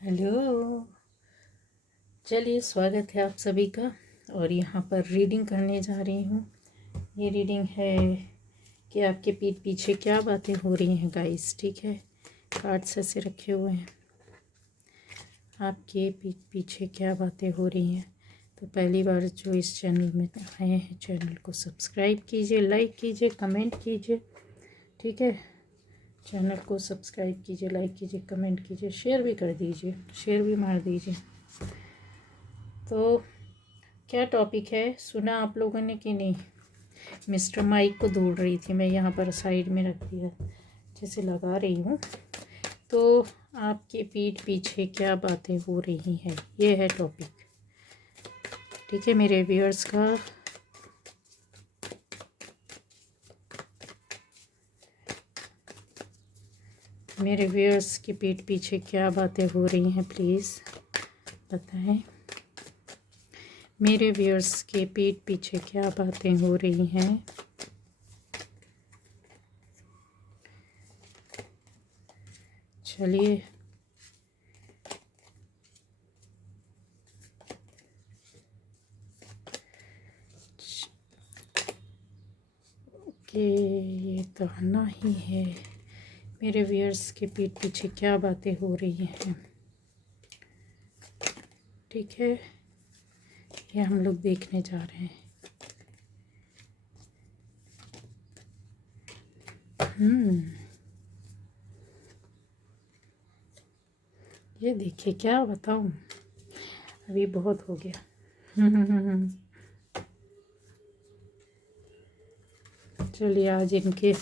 Hello. चलिए, स्वागत है आप सभी का। और यहाँ पर रीडिंग करने जा रही हूँ। ये रीडिंग है कि आपके पीठ पीछे क्या बातें हो रही हैं गाइस। ठीक है, कार्ड्स ऐसे रखे हुए हैं। आपके पीठ पीछे क्या बातें हो रही हैं। तो पहली बार जो इस चैनल में आए हैं, चैनल को सब्सक्राइब कीजिए, लाइक कीजिए, कमेंट कीजिए। ठीक है, चैनल को सब्सक्राइब कीजिए, लाइक कीजिए, कमेंट कीजिए, शेयर भी कर दीजिए, शेयर भी मार दीजिए। तो क्या टॉपिक है, सुना आप लोगों ने कि नहीं। मिस्टर माइक को ढूंढ रही थी मैं, यहाँ पर साइड में रख दिया, जैसे लगा रही हूँ। तो आपके पीठ पीछे क्या बातें हो रही हैं, ये है टॉपिक। ठीक है मेरे व्यूअर्स का। मेरे व्यूअर्स के पीठ पीछे क्या बातें हो रही हैं, प्लीज़ बताएं। मेरे व्यूअर्स के पीठ पीछे क्या बातें हो रही हैं। चलिए, कि ये तो आना ही है। मेरे व्यूअर्स के पीठ पीछे क्या बातें हो रही हैं। ठीक है, ये हम लोग देखने जा रहे हैं। ये देखिए, क्या बताऊं, अभी बहुत हो गया। चलिए, आज इनके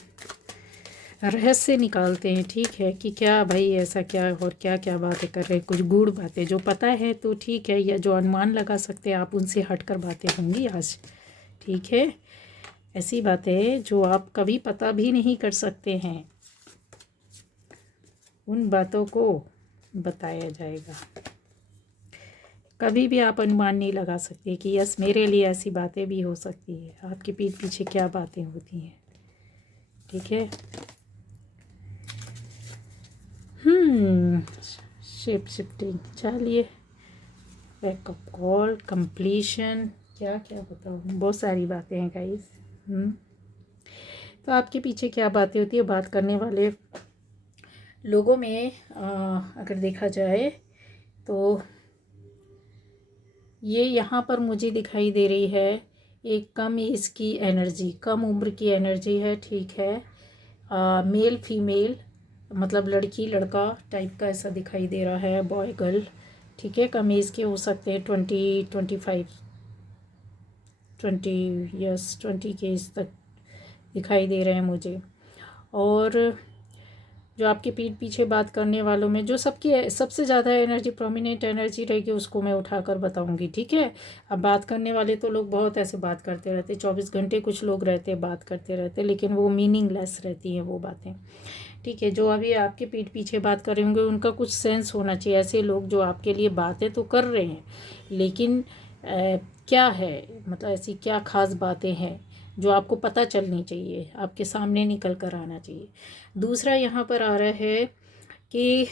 रहस्य निकालते हैं। ठीक है, कि क्या भाई ऐसा क्या और क्या क्या बातें कर रहे हैं। कुछ गूढ़ बातें जो पता है तो ठीक है, या जो अनुमान लगा सकते हैं आप, उनसे हटकर बातें होंगी आज। ठीक है, ऐसी बातें जो आप कभी पता भी नहीं कर सकते हैं, उन बातों को बताया जाएगा। कभी भी आप अनुमान नहीं लगा सकते कि यस, मेरे लिए ऐसी बातें भी हो सकती है। आपके पीठ पीछे क्या बातें होती हैं। ठीक है। शेप शिफ्टिंग, चलिए, बैकअप कॉल, कंप्लीशन, क्या क्या बताऊँ, बहुत सारी बातें हैं गाइस। तो आपके पीछे क्या बातें होती है, बात करने वाले लोगों में अगर देखा जाए तो ये यहाँ पर मुझे दिखाई दे रही है एक कम एज की एनर्जी, कम उम्र की एनर्जी है। ठीक है, मेल फीमेल, मतलब लड़की लड़का टाइप का ऐसा दिखाई दे रहा है, बॉय गर्ल। ठीक है, कम एज के हो सकते हैं, 25 20 के एज तक दिखाई दे रहे हैं मुझे। और जो आपके पीठ पीछे बात करने वालों में जो सबकी सबसे ज़्यादा एनर्जी, प्रोमिनेंट एनर्जी रहेगी, उसको मैं उठाकर बताऊंगी। ठीक है, अब बात करने वाले तो लोग बहुत ऐसे बात करते रहते, 24 घंटे कुछ लोग रहते, बात करते रहते, लेकिन वो मीनिंगलेस रहती हैं वो बातें। ठीक है, जो अभी आपके पीठ पीछे बात कर रहे होंगे उनका कुछ सेंस होना चाहिए। ऐसे लोग जो आपके लिए बातें तो कर रहे हैं, लेकिन क्या है, मतलब ऐसी क्या खास बातें हैं जो आपको पता चलनी चाहिए, आपके सामने निकल कर आना चाहिए। दूसरा यहाँ पर आ रहा है कि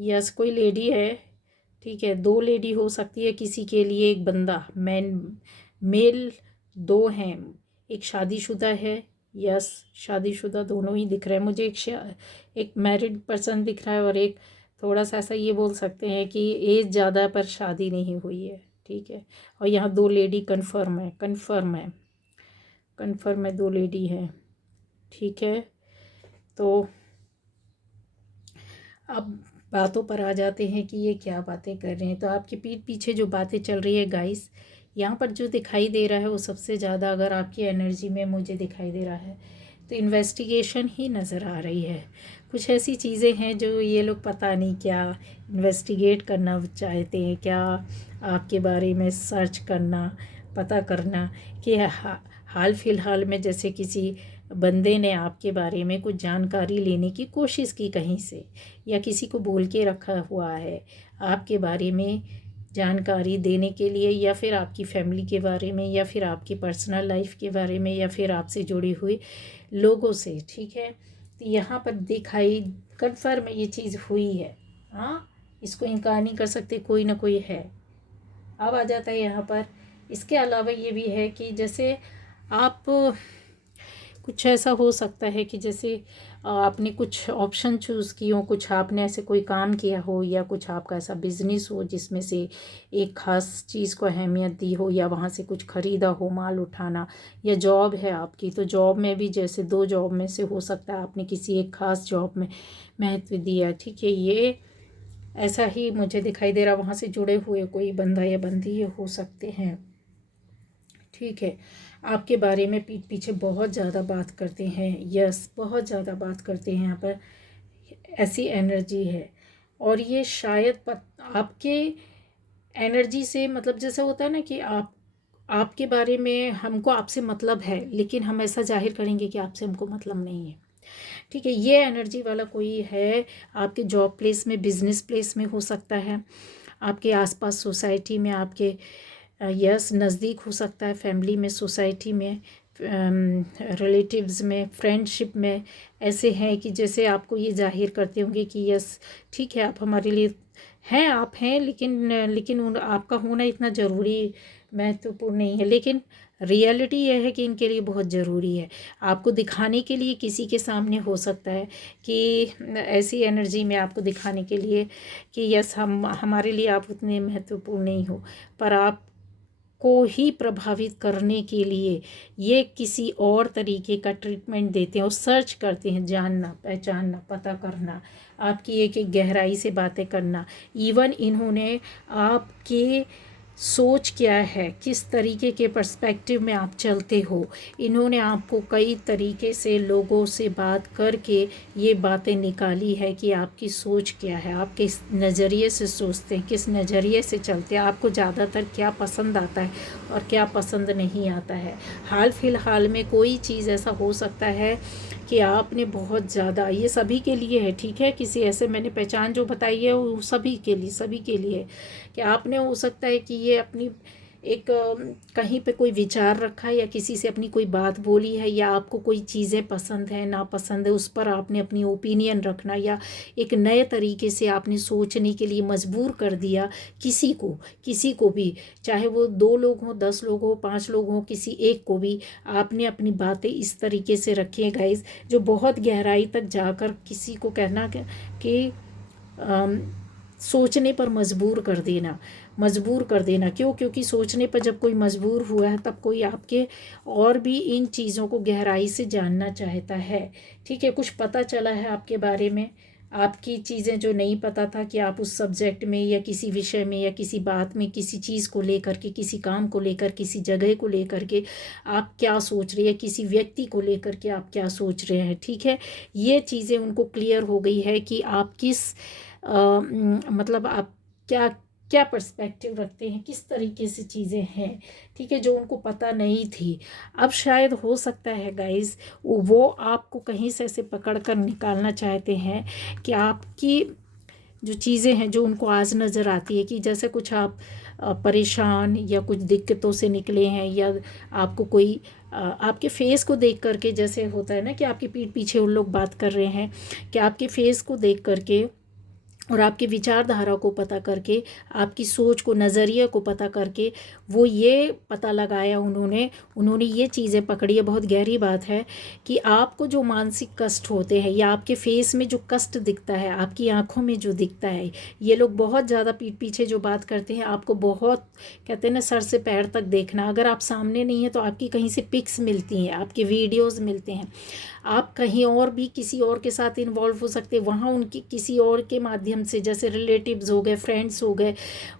यस, कोई लेडी है। ठीक है, दो लेडी हो सकती है, किसी के लिए एक बंदा, मेल दो हैं। एक शादीशुदा है, यस, शादीशुदा दोनों ही दिख रहे हैं मुझे। एक मैरिड पर्सन दिख रहा है, और एक थोड़ा सा ऐसा ये बोल सकते हैं कि एज ज़्यादा पर शादी नहीं हुई है। ठीक है, और यहाँ दो लेडी कंफर्म है, कंफर्म है, दो लेडी हैं। ठीक है, तो अब बातों पर आ जाते हैं कि ये क्या बातें कर रहे हैं। तो आपके पीठ पीछे जो बातें चल रही है गाइस, यहाँ पर जो दिखाई दे रहा है वो सबसे ज़्यादा अगर आपकी एनर्जी में मुझे दिखाई दे रहा है तो इन्वेस्टिगेशन ही नज़र आ रही है। कुछ ऐसी चीज़ें हैं जो ये लोग पता नहीं क्या इन्वेस्टिगेट करना चाहते हैं, क्या आपके बारे में सर्च करना, पता करना कि हाल फिलहाल में जैसे किसी बंदे ने आपके बारे में कुछ जानकारी लेने की कोशिश की कहीं से, या किसी को बोल के रखा हुआ है आपके बारे में जानकारी देने के लिए, या फिर आपकी फैमिली के बारे में, या फिर आपकी पर्सनल लाइफ के बारे में, या फिर आपसे जुड़ी हुई लोगों से। ठीक है, तो यहाँ पर दिखाई कन्फर्म ये चीज़ हुई है। हाँ, इसको इनकार नहीं कर सकते, कोई ना कोई है। अब आ जाता है यहाँ पर, इसके अलावा ये भी है कि जैसे आप कुछ ऐसा हो सकता है कि जैसे आपने कुछ ऑप्शन चूज़ किए हो, कुछ आपने ऐसे कोई काम किया हो, या कुछ आपका ऐसा बिजनेस हो जिसमें से एक ख़ास चीज़ को अहमियत दी हो, या वहाँ से कुछ ख़रीदा हो, माल उठाना, या जॉब है आपकी, तो जॉब में भी जैसे 2 जॉब में से हो सकता है आपने किसी एक ख़ास जॉब में महत्व दिया, ठीक है। ये ऐसा ही मुझे दिखाई दे रहा, वहाँ से जुड़े हुए कोई बंदा या बंदी ये हो सकते हैं, ठीक है। आपके बारे में पीठ पीछे बहुत ज़्यादा बात करते हैं, यस, बहुत ज़्यादा बात करते हैं यहाँ पर, ऐसी एनर्जी है। और ये शायद आपके एनर्जी से, मतलब जैसा होता है ना कि आपके बारे में हमको आपसे मतलब है, लेकिन हम ऐसा जाहिर करेंगे कि आपसे हमको मतलब नहीं है, ठीक है। ये एनर्जी वाला कोई है आपके जॉब प्लेस में, बिजनेस प्लेस में हो सकता है, आपके आसपास सोसाइटी में, आपके यस नज़दीक हो सकता है, फैमिली में, सोसाइटी में, रिलेटिव्स में, फ्रेंडशिप में, ऐसे हैं कि जैसे आपको ये जाहिर करते होंगे कि यस ठीक है, आप हमारे लिए हैं, आप हैं, लेकिन आपका होना इतना ज़रूरी महत्वपूर्ण नहीं है, लेकिन रियलिटी यह है कि इनके लिए बहुत ज़रूरी है। आपको दिखाने के लिए किसी के सामने हो सकता है कि ऐसी एनर्जी में आपको दिखाने के लिए कि यस हमारे लिए आप उतने महत्वपूर्ण नहीं हो, पर आप को ही प्रभावित करने के लिए ये किसी और तरीके का ट्रीटमेंट देते हैं और सर्च करते हैं, जानना, पहचानना, पता करना, आपकी एक एक गहराई से बातें करना। इवन इन्होंने आपके सोच क्या है, किस तरीके के पर्सपेक्टिव में आप चलते हो, इन्होंने आपको कई तरीके से लोगों से बात करके ये बातें निकाली है कि आपकी सोच क्या है, आप किस नज़रिए से सोचते हैं, किस नज़रिए से चलते हैं, आपको ज़्यादातर क्या पसंद आता है और क्या पसंद नहीं आता है। हाल फिलहाल में कोई चीज़ ऐसा हो सकता है कि आपने बहुत ज़्यादा, ये सभी के लिए है, ठीक है, किसी ऐसे मैंने पहचान जो बताई है वो सभी के लिए कि आपने हो सकता है कि ये अपनी एक कहीं पे कोई विचार रखा है, या किसी से अपनी कोई बात बोली है, या आपको कोई चीज़ें पसंद है नापसंद है, उस पर आपने अपनी ओपिनियन रखना, या एक नए तरीके से आपने सोचने के लिए मजबूर कर दिया किसी को भी, चाहे वो 2 लोग हों, 10 लोग हों, 5 लोग हों, किसी एक को भी आपने अपनी बातें इस तरीके से रखी हैं गाइस, जो बहुत गहराई तक जाकर किसी को कहना कि सोचने पर मजबूर कर देना। क्यों? क्योंकि सोचने पर जब कोई मजबूर हुआ है, तब कोई आपके और भी इन चीज़ों को गहराई से जानना चाहता है, ठीक है। कुछ पता चला है आपके बारे में, आपकी चीज़ें जो नहीं पता था कि आप उस सब्जेक्ट में, या किसी विषय में, या किसी बात में, किसी चीज़ को लेकर के, किसी काम को लेकर, किसी जगह को लेकर के आप क्या सोच रहे हैं, किसी व्यक्ति को लेकर के आप क्या सोच रहे हैं, ठीक है। ये चीज़ें उनको क्लियर हो गई है कि आप किस मतलब आप क्या क्या पर्सपेक्टिव रखते हैं, किस तरीके से चीज़ें हैं, ठीक है, जो उनको पता नहीं थी। अब शायद हो सकता है गाइस वो आपको कहीं से ऐसे पकड़ कर निकालना चाहते हैं कि आपकी जो चीज़ें हैं जो उनको आज नज़र आती है कि जैसे कुछ आप परेशान या कुछ दिक्कतों से निकले हैं, या आपको कोई आपके फेस को देख करके, जैसे होता है ना कि आपकी पीठ पीछे उन लोग बात कर रहे हैं, कि आपके फेस को देख करके और आपकी विचारधारा को पता करके, आपकी सोच को, नज़रिए को पता करके, वो ये पता लगाया उन्होंने ये चीज़ें पकड़ी है। बहुत गहरी बात है कि आपको जो मानसिक कष्ट होते हैं, या आपके फेस में जो कष्ट दिखता है, आपकी आंखों में जो दिखता है, ये लोग बहुत ज़्यादा पीठ पीछे जो बात करते हैं, आपको बहुत, कहते हैं ना, सर से पैर तक देखना। अगर आप सामने नहीं है तो आपकी कहीं से पिक्स मिलती हैं, आपके वीडियोज़ मिलते हैं, आप कहीं और भी किसी और के साथ इन्वॉल्व हो सकते हैं, वहाँ उनकी किसी और के माध्यम से, जैसे रिलेटिव्स हो गए, फ्रेंड्स हो गए,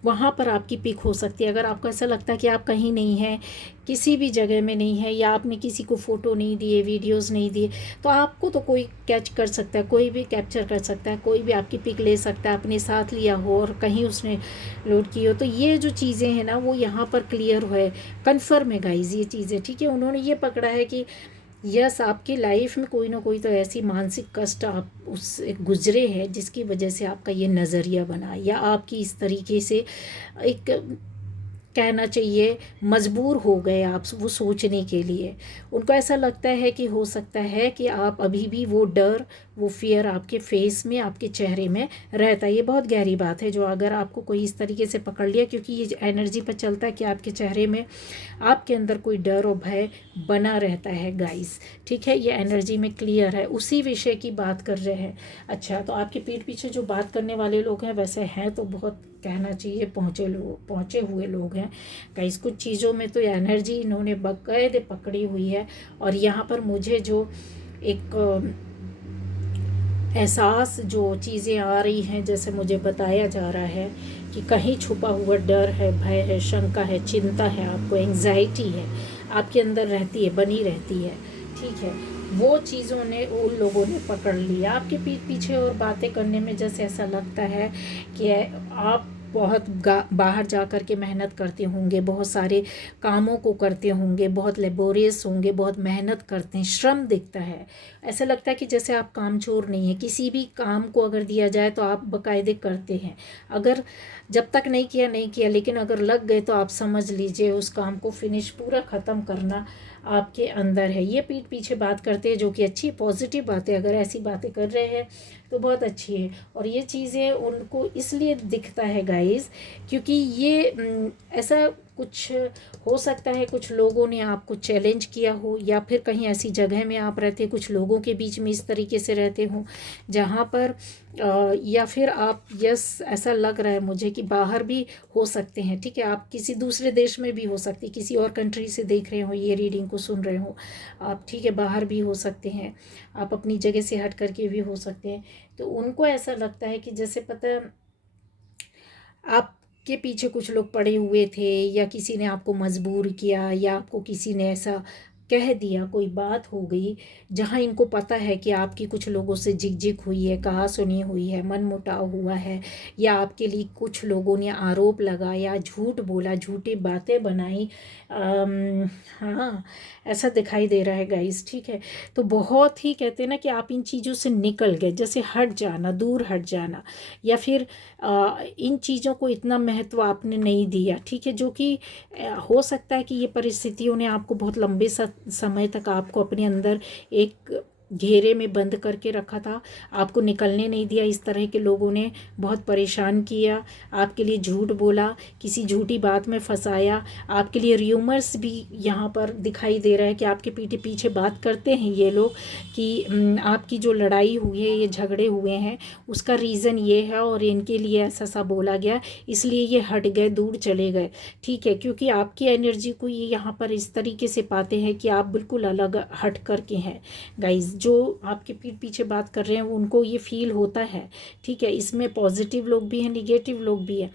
वहाँ पर आपकी पिक हो सकती है। अगर आपको ऐसा लगता है कि आप कहीं नहीं हैं, किसी भी जगह में नहीं है, या आपने किसी को फ़ोटो नहीं दिए, वीडियोज़ नहीं दिए, तो आपको तो कोई कैच कर सकता है, कोई भी कैप्चर कर सकता है, कोई भी आपकी पिक ले सकता है, अपने साथ लिया हो और कहीं उसने लोड की हो। तो ये जो चीज़ें हैं ना, वो यहाँ पर क्लियर है, कन्फर्म है गाइज ये चीज़ें, ठीक है। उन्होंने ये पकड़ा है कि यस आपकी लाइफ में कोई ना कोई तो ऐसी मानसिक कष्ट आप उससे गुजरे हैं, जिसकी वजह से आपका ये नज़रिया बना, या आपकी इस तरीके से एक, कहना चाहिए, मजबूर हो गए आप वो सोचने के लिए। उनको ऐसा लगता है कि हो सकता है कि आप अभी भी वो डर, वो फियर आपके फेस में, आपके चेहरे में रहता है। ये बहुत गहरी बात है जो अगर आपको कोई इस तरीके से पकड़ लिया, क्योंकि ये एनर्जी पर चलता है कि आपके चेहरे में आपके अंदर कोई डर और भय बना रहता है गाइस, ठीक है। ये एनर्जी में क्लियर है, उसी विषय की बात कर रहे हैं। अच्छा, तो आपके पीठ पीछे जो बात करने वाले लोग हैं, वैसे हैं तो बहुत कहना चाहिए पहुँचे हुए लोग हैं गाइस। कुछ चीज़ों में तो एनर्जी इन्होंने बाकायदे पकड़ी हुई है। और यहाँ पर मुझे जो एक एहसास जो चीज़ें आ रही हैं, जैसे मुझे बताया जा रहा है कि कहीं छुपा हुआ डर है, भय है, शंका है, चिंता है, आपको एंग्जाइटी है, आपके अंदर रहती है, बनी रहती है, ठीक है। वो चीज़ों ने, उन लोगों ने पकड़ लिया आपके पीठ पीछे। और बातें करने में जैसे ऐसा लगता है कि आप बहुत बाहर जा कर के मेहनत करते होंगे, बहुत सारे कामों को करते होंगे, बहुत लेबोरियस होंगे, बहुत मेहनत करते हैं, श्रम दिखता है। ऐसा लगता है कि जैसे आप कामचोर नहीं है, किसी भी काम को अगर दिया जाए तो आप बाकायदे करते हैं। अगर जब तक नहीं किया, लेकिन अगर लग गए तो आप समझ लीजिए उस काम को फिनिश पूरा ख़त्म करना आपके अंदर है। ये पीठ पीछे बात करते हैं, जो कि अच्छी पॉजिटिव बात है। अगर ऐसी बातें कर रहे हैं तो बहुत अच्छी है। और ये चीज़ें उनको इसलिए दिखता है गाइस, क्योंकि ये ऐसा कुछ हो सकता है, कुछ लोगों ने आपको चैलेंज किया हो, या फिर कहीं ऐसी जगह में आप रहते, कुछ लोगों के बीच में इस तरीके से रहते हो जहाँ पर या फिर आप, ऐसा लग रहा है मुझे कि बाहर भी हो सकते हैं, ठीक है। आप किसी दूसरे देश में भी हो सकते, किसी और कंट्री से देख रहे हो, ये रीडिंग को सुन रहे हो आप, ठीक है। बाहर भी हो सकते हैं, आप अपनी जगह से हट करके भी हो सकते हैं। तो उनको ऐसा लगता है कि जैसे पता, आपके पीछे कुछ लोग पड़े हुए थे, या किसी ने आपको मजबूर किया, या आपको किसी ने ऐसा कह दिया, कोई बात हो गई जहाँ इनको पता है कि आपकी कुछ लोगों से झिकझिक हुई है, कहा सुनी हुई है, मन मुटाव हुआ है, या आपके लिए कुछ लोगों ने आरोप लगाया, झूठ बोला, झूठी बातें बनाई। हाँ, ऐसा दिखाई दे रहा है गाइस, ठीक है। तो बहुत ही कहते हैं ना कि आप इन चीज़ों से निकल गए, जैसे हट जाना, दूर हट जाना, या फिर इन चीज़ों को इतना महत्व आपने नहीं दिया, ठीक है। जो कि हो सकता है कि ये परिस्थितियों ने आपको बहुत लंबे समय तक आपको अपने अंदर एक घेरे में बंद करके रखा था, आपको निकलने नहीं दिया। इस तरह के लोगों ने बहुत परेशान किया, आपके लिए झूठ बोला, किसी झूठी बात में फंसाया, आपके लिए र्यूमर्स भी यहाँ पर दिखाई दे रहा है कि आपके पीठ पीछे बात करते हैं ये लोग कि आपकी जो लड़ाई हुई है, ये झगड़े हुए हैं, उसका रीज़न ये है और इनके लिए ऐसा सा बोला गया, इसलिए ये हट गए, दूर चले गए, ठीक है। क्योंकि आपकी एनर्जी को ये यहाँ पर इस तरीके से पाते हैं कि आप बिल्कुल अलग हट करके हैं गाइज। जो आपके पीठ पीछे बात कर रहे हैं उनको ये फील होता है, ठीक है। इसमें पॉजिटिव लोग भी हैं, निगेटिव लोग भी हैं,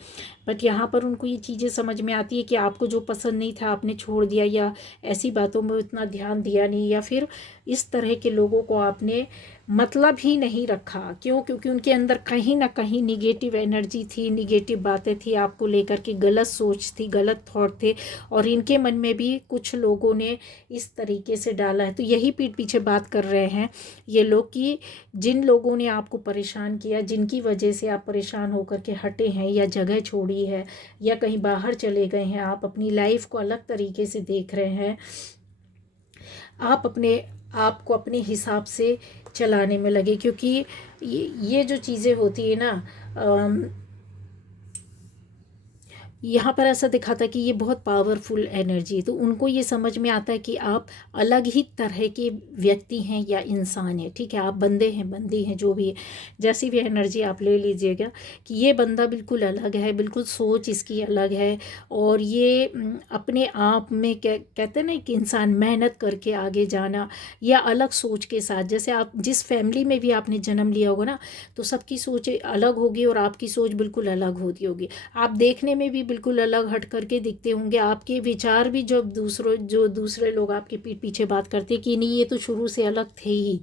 बट यहाँ पर उनको ये चीज़ें समझ में आती है कि आपको जो पसंद नहीं था आपने छोड़ दिया, या ऐसी बातों में इतना ध्यान दिया नहीं, या फिर इस तरह के लोगों को आपने मतलब ही नहीं रखा। क्यों? क्योंकि उनके अंदर कहीं ना कहीं निगेटिव एनर्जी थी, निगेटिव बातें थी, आपको लेकर के गलत सोच थी, गलत थॉट थे, और इनके मन में भी कुछ लोगों ने इस तरीके से डाला है। तो यही पीठ पीछे बात कर रहे हैं ये लोग कि जिन लोगों ने आपको परेशान किया, जिनकी वजह से आप परेशान होकर के हटे हैं, या जगह छोड़ी है, या कहीं बाहर चले गए हैं, आप अपनी लाइफ को अलग तरीके से देख रहे हैं, आप अपने आप को अपने हिसाब से चलाने में लगे। क्योंकि ये जो चीज़ें होती है ना, यहाँ पर ऐसा दिखाता है कि ये बहुत पावरफुल एनर्जी है। तो उनको ये समझ में आता है कि आप अलग ही तरह के व्यक्ति हैं या इंसान हैं, ठीक है। आप बंदे हैं, बंदी हैं, जो भी है, जैसी भी एनर्जी आप ले लीजिएगा कि ये बंदा बिल्कुल अलग है, बिल्कुल सोच इसकी अलग है। और ये अपने आप में कहते हैं ना कि इंसान मेहनत करके आगे जाना, या अलग सोच के साथ, जैसे आप जिस फैमिली में भी आपने जन्म लिया होगा ना, तो सबकी सोच अलग होगी और आपकी सोच बिल्कुल अलग होती होगी। आप देखने में भी बिल्कुल अलग हट करके दिखते होंगे, आपके विचार भी जब दूसरे लोग आपके पीठ पीछे बात करते हैं कि नहीं ये तो शुरू से अलग थे ही,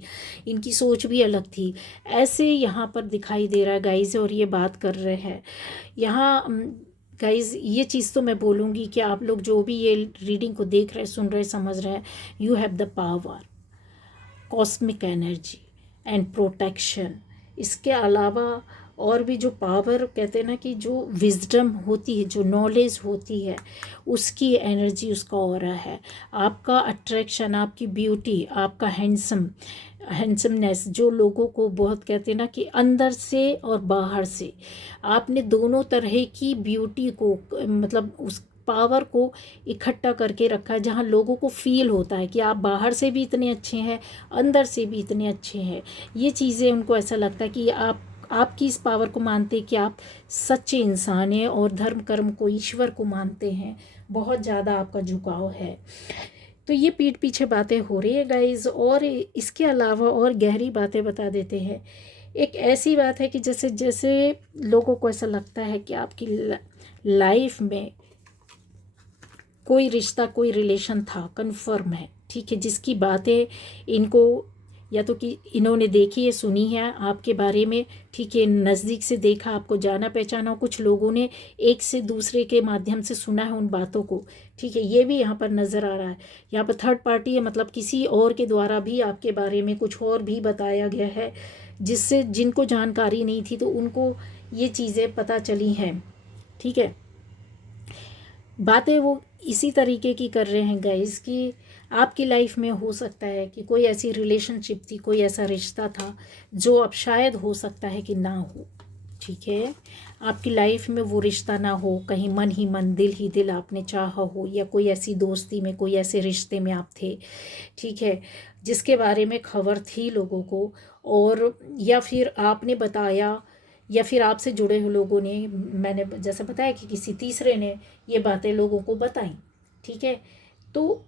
इनकी सोच भी अलग थी, ऐसे यहाँ पर दिखाई दे रहा है गाइस। और ये बात कर रहे हैं यहाँ गाइस। ये चीज़ तो मैं बोलूँगी कि आप लोग जो भी ये रीडिंग को देख रहे हैं, सुन रहे हैं, समझ रहे हैं, you have the power, cosmic energy and protection. इसके अलावा और भी जो पावर कहते हैं ना कि जो विजडम होती है, जो नॉलेज होती है, उसकी एनर्जी उसका ऑरा है। आपका अट्रैक्शन, आपकी ब्यूटी, आपका हैंडसमनेस जो लोगों को बहुत कहते हैं ना कि अंदर से और बाहर से आपने दोनों तरह की ब्यूटी को मतलब उस पावर को इकट्ठा करके रखा है, जहाँ लोगों को फील होता है कि आप बाहर से भी इतने अच्छे हैं, अंदर से भी इतने अच्छे हैं। ये चीज़ें उनको ऐसा लगता है कि आप आपकी इस पावर को मानते हैं कि आप सच्चे इंसान हैं और धर्म कर्म को, ईश्वर को मानते हैं। बहुत ज़्यादा आपका झुकाव है। तो ये पीठ पीछे बातें हो रही है गाइज। और इसके अलावा और गहरी बातें बता देते हैं। एक ऐसी बात है कि जैसे जैसे लोगों को ऐसा लगता है कि आपकी लाइफ में कोई रिश्ता, कोई रिलेशन था, कन्फर्म है, ठीक है, जिसकी बातें इनको या तो कि इन्होंने देखी है, सुनी है आपके बारे में, ठीक है, नज़दीक से देखा, आपको जाना पहचाना, कुछ लोगों ने एक से दूसरे के माध्यम से सुना है उन बातों को, ठीक है, ये भी यहाँ पर नज़र आ रहा है। यहाँ पर थर्ड पार्टी है, मतलब किसी और के द्वारा भी आपके बारे में कुछ और भी बताया गया है, जिससे जिनको जानकारी नहीं थी तो उनको ये चीज़ें पता चली हैं, ठीक है। बातें वो इसी तरीके की कर रहे हैं गाइस कि आपकी लाइफ में हो सकता है कि कोई ऐसी रिलेशनशिप थी, कोई ऐसा रिश्ता था जो अब शायद हो सकता है कि ना हो, ठीक है। आपकी लाइफ में वो रिश्ता ना हो, कहीं मन ही मन, दिल ही दिल आपने चाहा हो, या कोई ऐसी दोस्ती में, कोई ऐसे रिश्ते में आप थे, ठीक है, जिसके बारे में खबर थी लोगों को, और या फिर आपने बताया, या फिर आपसे जुड़े हुए लोगों ने, मैंने जैसे बताया कि किसी तीसरे ने ये बातें लोगों को बताई, ठीक है। तो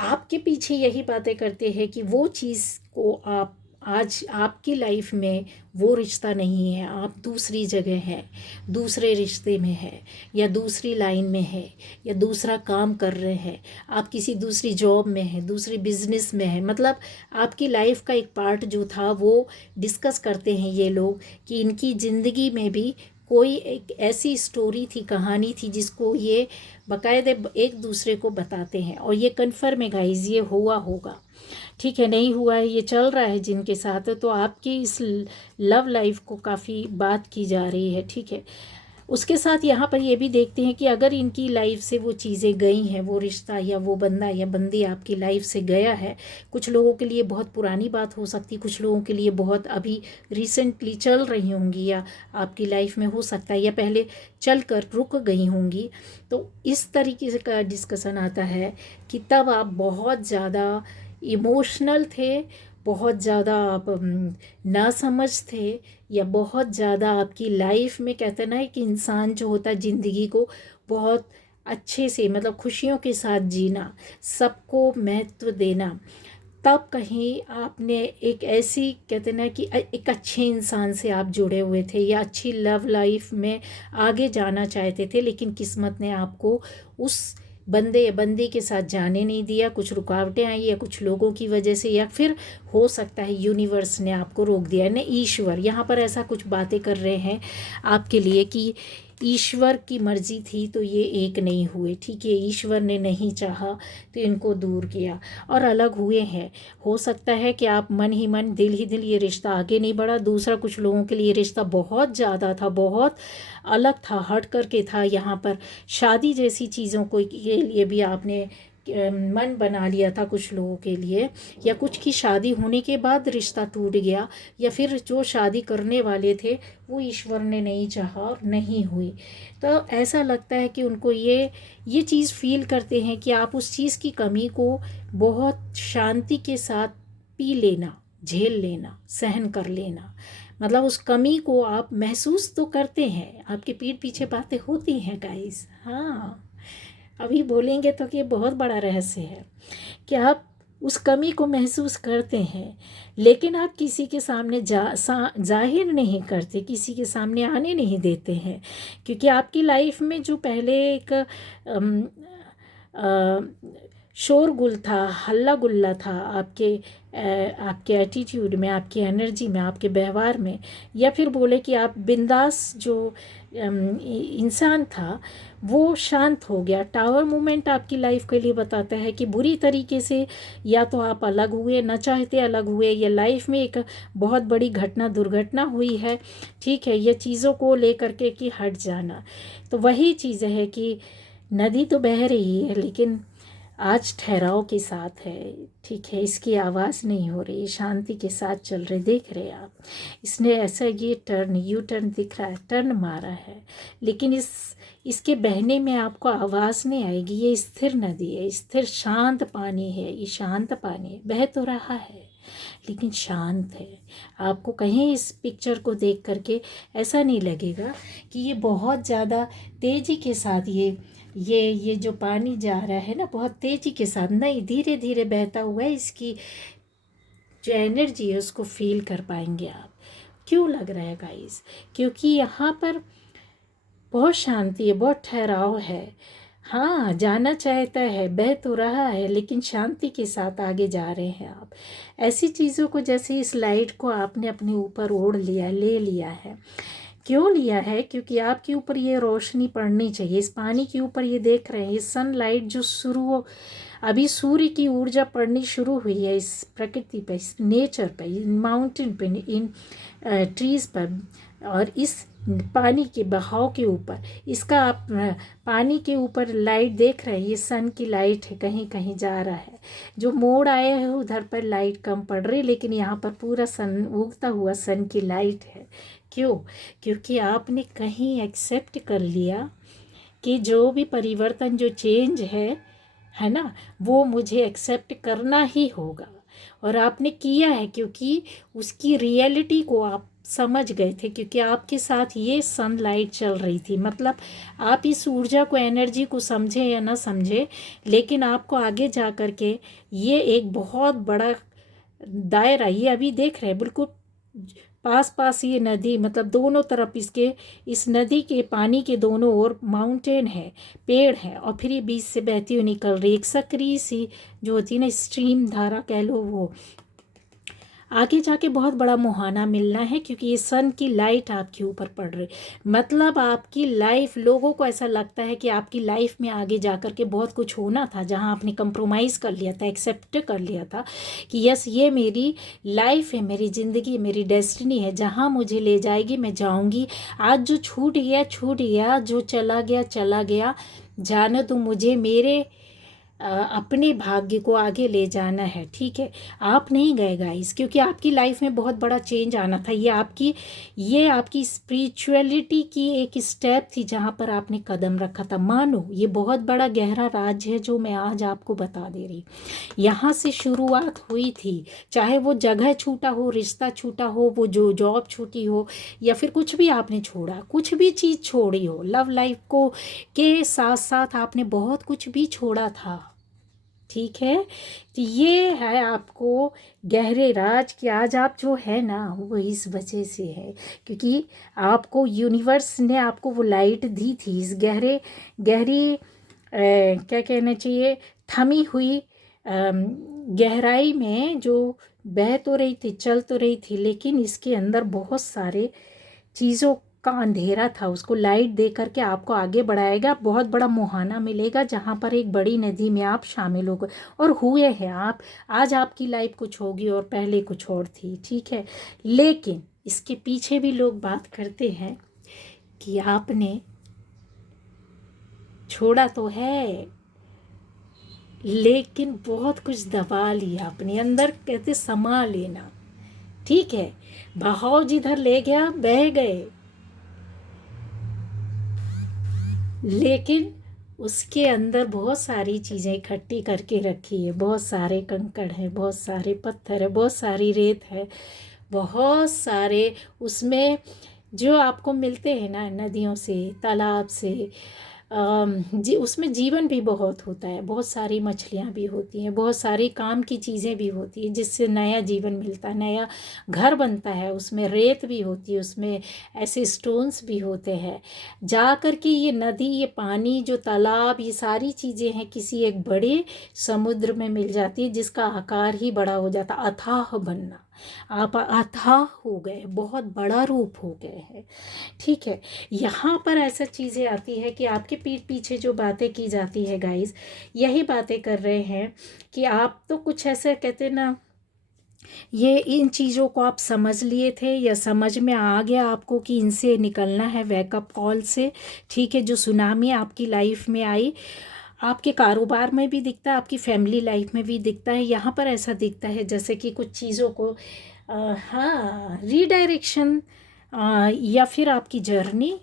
आपके पीछे यही बातें करते हैं कि वो चीज़ को आप आज आपकी लाइफ में वो रिश्ता नहीं है, आप दूसरी जगह हैं, दूसरे रिश्ते में है, या दूसरी लाइन में है, या दूसरा काम कर रहे हैं, आप किसी दूसरी जॉब में हैं, दूसरी बिजनेस में है, मतलब आपकी लाइफ का एक पार्ट जो था वो डिस्कस करते हैं ये लोग कि इनकी ज़िंदगी में भी कोई एक ऐसी स्टोरी थी, कहानी थी, जिसको ये बाकायदे एक दूसरे को बताते हैं। और ये कन्फर्म है गाइज, ये हुआ होगा, ठीक है, नहीं हुआ है, ये चल रहा है जिनके साथ, तो आपकी इस लव लाइफ को काफ़ी बात की जा रही है, ठीक है। उसके साथ यहाँ पर ये भी देखते हैं कि अगर इनकी लाइफ से वो चीज़ें गई हैं, वो रिश्ता या वो बंदा या बंदी आपकी लाइफ से गया है, कुछ लोगों के लिए बहुत पुरानी बात हो सकती, कुछ लोगों के लिए बहुत अभी रिसेंटली चल रही होंगी, या आपकी लाइफ में हो सकता है या पहले चल कर रुक गई होंगी। तो इस तरीके से का डिस्कशन आता है कि तब आप बहुत ज़्यादा इमोशनल थे, बहुत ज़्यादा आप नासमझ थे, या बहुत ज़्यादा आपकी लाइफ में कहते हैं ना कि इंसान जो होता है ज़िंदगी को बहुत अच्छे से, मतलब खुशियों के साथ जीना, सबको महत्व देना, तब कहीं आपने एक ऐसी कहते ना कि एक अच्छे इंसान से आप जुड़े हुए थे, या अच्छी लव लाइफ में आगे जाना चाहते थे, लेकिन किस्मत ने आपको उस बंदे या बंदी के साथ जाने नहीं दिया, कुछ रुकावटें आई, या कुछ लोगों की वजह से, या फिर हो सकता है यूनिवर्स ने आपको रोक दिया है, ईश्वर यहाँ पर ऐसा कुछ बातें कर रहे हैं आपके लिए कि ईश्वर की मर्जी थी तो ये एक नहीं हुए, ठीक है, ईश्वर ने नहीं चाहा तो इनको दूर किया और अलग हुए हैं। हो सकता है कि आप मन ही मन, दिल ही दिल, ये रिश्ता आगे नहीं बढ़ा। दूसरा, कुछ लोगों के लिए रिश्ता बहुत ज़्यादा था, बहुत अलग था, हट करके था। यहाँ पर शादी जैसी चीज़ों को के लिए भी आपने मन बना लिया था कुछ लोगों के लिए, या कुछ की शादी होने के बाद रिश्ता टूट गया, या फिर जो शादी करने वाले थे वो ईश्वर ने नहीं चाहा और नहीं हुई। तो ऐसा लगता है कि उनको ये चीज़ फील करते हैं कि आप उस चीज़ की कमी को बहुत शांति के साथ पी लेना, झेल लेना, सहन कर लेना, मतलब उस कमी को आप महसूस तो करते हैं, आपके पीठ पीछे बातें होती हैं गाइस। हाँ, अभी बोलेंगे तो कि ये बहुत बड़ा रहस्य है कि आप उस कमी को महसूस करते हैं, लेकिन आप किसी के सामने जाहिर नहीं करते, किसी के सामने आने नहीं देते हैं, क्योंकि आपकी लाइफ में जो पहले एक शोरगुल था, हल्ला गुल्ला था आपके एटीट्यूड में, आपकी एनर्जी में, आपके व्यवहार में, या फिर बोले कि आप बिंदास जो इंसान था वो शांत हो गया। टावर मूवमेंट आपकी लाइफ के लिए बताता है कि बुरी तरीके से या तो आप अलग हुए, न चाहते अलग हुए, या लाइफ में एक बहुत बड़ी दुर्घटना हुई है, ठीक है, ये चीज़ों को लेकर के कि हट जाना। तो वही चीज़ है कि नदी तो बह रही है लेकिन आज ठहराव के साथ है, ठीक है, इसकी आवाज़ नहीं हो रही, शांति के साथ चल रहे। देख रहे आप, इसने ऐसा ये यू टर्न दिख रहा है, टर्न मारा है, लेकिन इसके बहने में आपको आवाज़ नहीं आएगी। ये स्थिर नदी है, स्थिर शांत पानी है, ये शांत पानी है, बह तो रहा है लेकिन शांत है। आपको कहीं इस पिक्चर को देख करके ऐसा नहीं लगेगा कि ये बहुत ज़्यादा तेज़ी के साथ ये जो पानी जा रहा है ना, बहुत तेज़ी के साथ नहीं, धीरे धीरे बहता हुआ है। इसकी जो एनर्जी है उसको फील कर पाएंगे आप। क्यों लग रहा है गाइस? क्योंकि यहाँ पर बहुत शांति है, बहुत ठहराव है। हाँ, जाना चाहता है, बह तो रहा है लेकिन शांति के साथ आगे जा रहे हैं आप। ऐसी चीज़ों को, जैसे इस लाइट को आपने अपने ऊपर ओढ़ लिया, ले लिया है। क्यों लिया है? क्योंकि आपके ऊपर ये रोशनी पड़नी चाहिए, इस पानी के ऊपर। ये देख रहे हैं, ये सनलाइट जो अभी सूर्य की ऊर्जा पड़नी शुरू हुई है इस प्रकृति पर, इस नेचर पर, इन माउंटेन पर, इन ट्रीज़ पर, और इस पानी के बहाव के ऊपर। इसका आप पानी के ऊपर लाइट देख रहे हैं, ये सन की लाइट है, कहीं कहीं जा रहा है। जो मोड़ आया है उधर पर लाइट कम पड़ रही, लेकिन यहाँ पर पूरा सन, उगता हुआ सन की लाइट है। क्यों? क्योंकि आपने कहीं एक्सेप्ट कर लिया कि जो भी परिवर्तन, जो चेंज है ना, वो मुझे एक्सेप्ट करना ही होगा। और आपने किया है क्योंकि उसकी रियलिटी को आप समझ गए थे, क्योंकि आपके साथ ये सनलाइट चल रही थी। मतलब आप इस ऊर्जा को, एनर्जी को समझे या ना समझे, लेकिन आपको आगे जा कर के ये एक बहुत बड़ा दायरा, ये अभी देख रहे हैं बिल्कुल पास पास ये नदी, मतलब दोनों तरफ इसके, इस नदी के पानी के दोनों ओर माउंटेन है, पेड़ है, और फिर ये बीच से बहती हुई निकल रही एक सक्रिय सी जो होती है ना, स्ट्रीम धारा कह लो, वो आगे जाके बहुत बड़ा मुहाना मिलना है, क्योंकि ये सन की लाइट आपके ऊपर पड़ रही। मतलब आपकी लाइफ, लोगों को ऐसा लगता है कि आपकी लाइफ में आगे जा कर के बहुत कुछ होना था, जहां आपने कंप्रोमाइज़ कर लिया था, एक्सेप्ट कर लिया था कि यस, ये मेरी लाइफ है, मेरी ज़िंदगी, मेरी डेस्टिनी है, जहाँ मुझे ले जाएगी मैं जाऊँगी। आज जो छूट गया छूट गया, जो चला गया चला गया, जाने तो मुझे मेरे अपने भाग्य को आगे ले जाना है, ठीक है। आप नहीं गए गाइस, क्योंकि आपकी लाइफ में बहुत बड़ा चेंज आना था। ये आपकी स्पिरिचुअलिटी की एक स्टेप थी जहाँ पर आपने कदम रखा था। मानो ये बहुत बड़ा गहरा राज है जो मैं आज आपको बता दे रही। यहाँ से शुरुआत हुई थी, चाहे वो जगह छूटा हो, रिश्ता छूटा हो, वो जो जॉब छूटी हो, या फिर कुछ भी आपने छोड़ा, कुछ भी चीज़ छोड़ी हो, लव लाइफ को के साथ साथ आपने बहुत कुछ भी छोड़ा था, ठीक है। तो ये है आपको गहरे राज कि आज आप जो है ना, वो इस वजह से है क्योंकि आपको यूनिवर्स ने आपको वो लाइट दी थी, इस गहरी क्या कहना चाहिए, थमी हुई गहराई में, जो बह तो रही थी, चल तो रही थी, लेकिन इसके अंदर बहुत सारे चीज़ों का अंधेरा था। उसको लाइट दे करके आपको आगे बढ़ाएगा, बहुत बड़ा मुहाना मिलेगा जहाँ पर एक बड़ी नदी में आप शामिल हो गए और हुए हैं आप। आज आपकी लाइफ कुछ होगी और पहले कुछ और थी, ठीक है। लेकिन इसके पीछे भी लोग बात करते हैं कि आपने छोड़ा तो है लेकिन बहुत कुछ दबा लिया अपने अंदर, कहते समा लेना, ठीक है। बहाव जिधर ले गया बह गए, लेकिन उसके अंदर बहुत सारी चीज़ें इकट्ठी करके रखी है। बहुत सारे कंकड़ हैं, बहुत सारे पत्थर है, बहुत सारी रेत है, बहुत सारे उसमें जो आपको मिलते हैं ना, नदियों से, तालाब से, उसमें जीवन भी बहुत होता है, बहुत सारी मछलियाँ भी होती हैं, बहुत सारी काम की चीज़ें भी होती हैं जिससे नया जीवन मिलता है, नया घर बनता है। उसमें रेत भी होती है, उसमें ऐसे स्टोन्स भी होते हैं। जा कर के ये नदी, ये पानी, जो तालाब, ये सारी चीज़ें हैं किसी एक बड़े समुद्र में मिल जाती है जिसका आकार ही बड़ा हो जाता, अथाह बनना। आप अथाह हो गए, बहुत बड़ा रूप हो गए हैं। ठीक है, यहाँ पर ऐसा चीज़ें आती है कि आपके पीठ पीछे जो बातें की जाती है गाइस, यही बातें कर रहे हैं कि आप तो कुछ ऐसे कहते ना, ये इन चीज़ों को आप समझ लिए थे या समझ में आ गया आपको कि इनसे निकलना है, वेकअप कॉल से। ठीक है, जो सुनामी आपकी लाइफ में आई, आपके कारोबार में भी दिखता है, आपकी फैमिली लाइफ में भी दिखता है। यहाँ पर ऐसा दिखता है जैसे कि कुछ चीज़ों को हाँ, रीडायरेक्शन, या फिर आपकी जर्नी,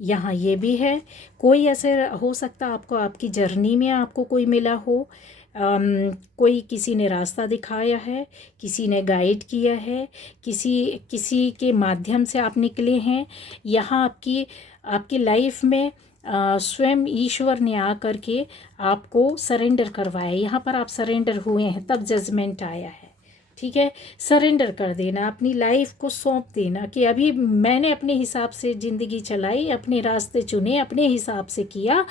यहाँ ये भी है। कोई ऐसे हो सकता आपको, आपकी जर्नी में आपको कोई मिला हो, कोई किसी ने रास्ता दिखाया है, किसी ने गाइड किया है, किसी किसी के माध्यम से आप निकले हैं। यहाँ आपकी आपकी लाइफ में स्वयं ईश्वर ने आ कर के आपको सरेंडर करवाया। यहाँ पर आप सरेंडर हुए हैं, तब जजमेंट आया है। ठीक है, सरेंडर कर देना, अपनी लाइफ को सौंप देना कि अभी मैंने अपने हिसाब से ज़िंदगी चलाई, अपने रास्ते चुने, अपने हिसाब से किया,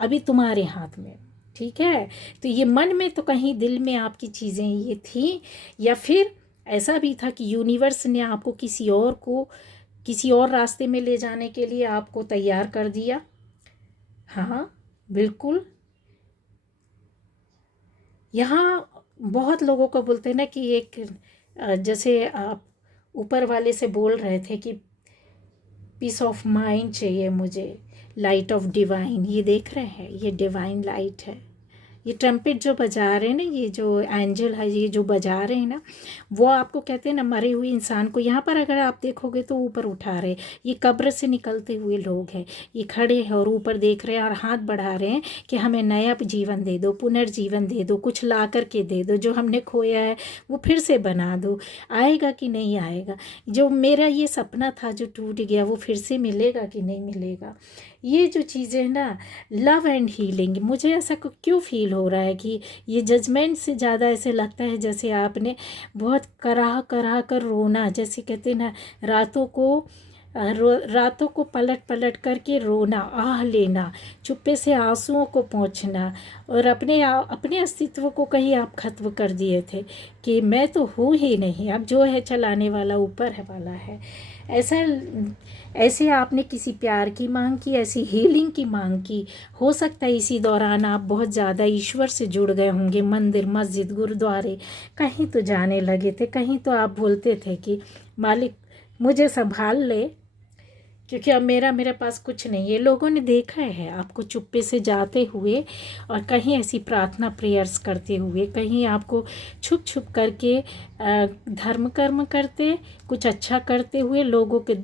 अभी तुम्हारे हाथ में। ठीक है, तो ये मन में तो कहीं दिल में आपकी चीज़ें ये थी, या फिर ऐसा भी था कि यूनिवर्स ने आपको किसी और रास्ते में ले जाने के लिए आपको तैयार कर दिया। हाँ बिल्कुल। यहाँ बहुत लोगों को बोलते हैं ना कि एक जैसे आप ऊपर वाले से बोल रहे थे कि पीस ऑफ माइंड चाहिए मुझे, लाइट ऑफ डिवाइन, ये देख रहे हैं, ये डिवाइन लाइट है। ये ट्रम्पेट जो बजा रहे हैं ना, ये जो एंजल है, ये जो बजा रहे हैं ना, वो आपको कहते हैं ना मरे हुए इंसान को, यहाँ पर अगर आप देखोगे तो ऊपर उठा रहे, ये कब्र से निकलते हुए लोग हैं, ये खड़े हैं और ऊपर देख रहे हैं और हाथ बढ़ा रहे हैं कि हमें नया जीवन दे दो, पुनर्जीवन दे दो, कुछ ला कर के दे दो, जो हमने खोया है वो फिर से बना दो। आएगा कि नहीं आएगा, जो मेरा ये सपना था जो टूट गया वो फिर से मिलेगा कि नहीं मिलेगा। ये जो चीज़ें ना, लव एंड हीलिंग, मुझे ऐसा क्यों फील हो रहा है कि ये जजमेंट से ज़्यादा ऐसे लगता है जैसे आपने बहुत कराह कराह कर रोना, जैसे कहते हैं ना, रातों को पलट पलट करके रोना, आह लेना, चुप्पे से आंसुओं को पोंछना, और अपने अस्तित्व को कहीं आप ख़त्म कर दिए थे कि मैं तो हूँ ही नहीं, अब जो है चलाने वाला ऊपर है वाला है। ऐसे आपने किसी प्यार की मांग की, ऐसी हीलिंग की मांग की। हो सकता है इसी दौरान आप बहुत ज़्यादा ईश्वर से जुड़ गए होंगे, मंदिर, मस्जिद, गुरुद्वारे कहीं तो जाने लगे थे, कहीं तो आप बोलते थे कि मालिक मुझे संभाल ले, क्योंकि अब मेरे पास कुछ नहीं है। लोगों ने देखा है आपको चुप्पे से जाते हुए, और कहीं ऐसी प्रार्थना प्रेयर्स करते हुए, कहीं आपको छुप छुप करके धर्म कर्म करते, कुछ अच्छा करते हुए, लोगों के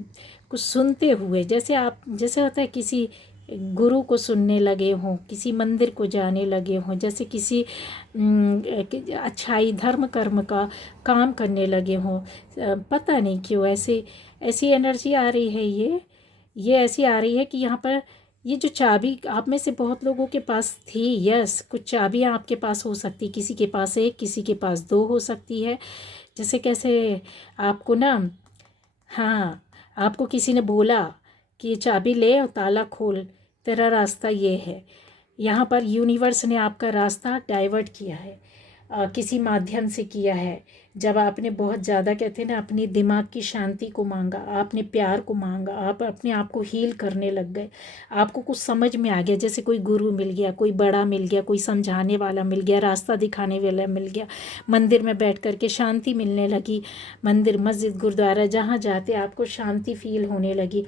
कुछ सुनते हुए, जैसे होता है किसी गुरु को सुनने लगे हों, किसी मंदिर को जाने लगे हों, जैसे किसी अच्छाई धर्म कर्म का काम करने लगे हों। पता नहीं क्यों ऐसी एनर्जी आ रही है, ये ऐसी आ रही है कि यहाँ पर ये जो चाबी आप में से बहुत लोगों के पास थी, यस, कुछ चाबियाँ आपके पास हो सकती, किसी के पास एक, किसी के पास दो हो सकती है। जैसे कैसे आपको ना, हाँ, आपको किसी ने बोला कि ये चाबी ले और ताला खोल, तेरा रास्ता ये है। यहाँ पर यूनिवर्स ने आपका रास्ता डाइवर्ट किया है, किसी माध्यम से किया है। जब आपने बहुत ज़्यादा कहते हैं ना अपनी दिमाग की शांति को मांगा, आपने प्यार को मांगा, आप अपने आप को हील करने लग गए, आपको कुछ समझ में आ गया, जैसे कोई गुरु मिल गया, कोई बड़ा मिल गया, कोई समझाने वाला मिल गया, रास्ता दिखाने वाला मिल गया, मंदिर में बैठ कर के शांति मिलने लगी। मंदिर, मस्जिद, गुरुद्वारा जहाँ जाते आपको शांति फील होने लगी।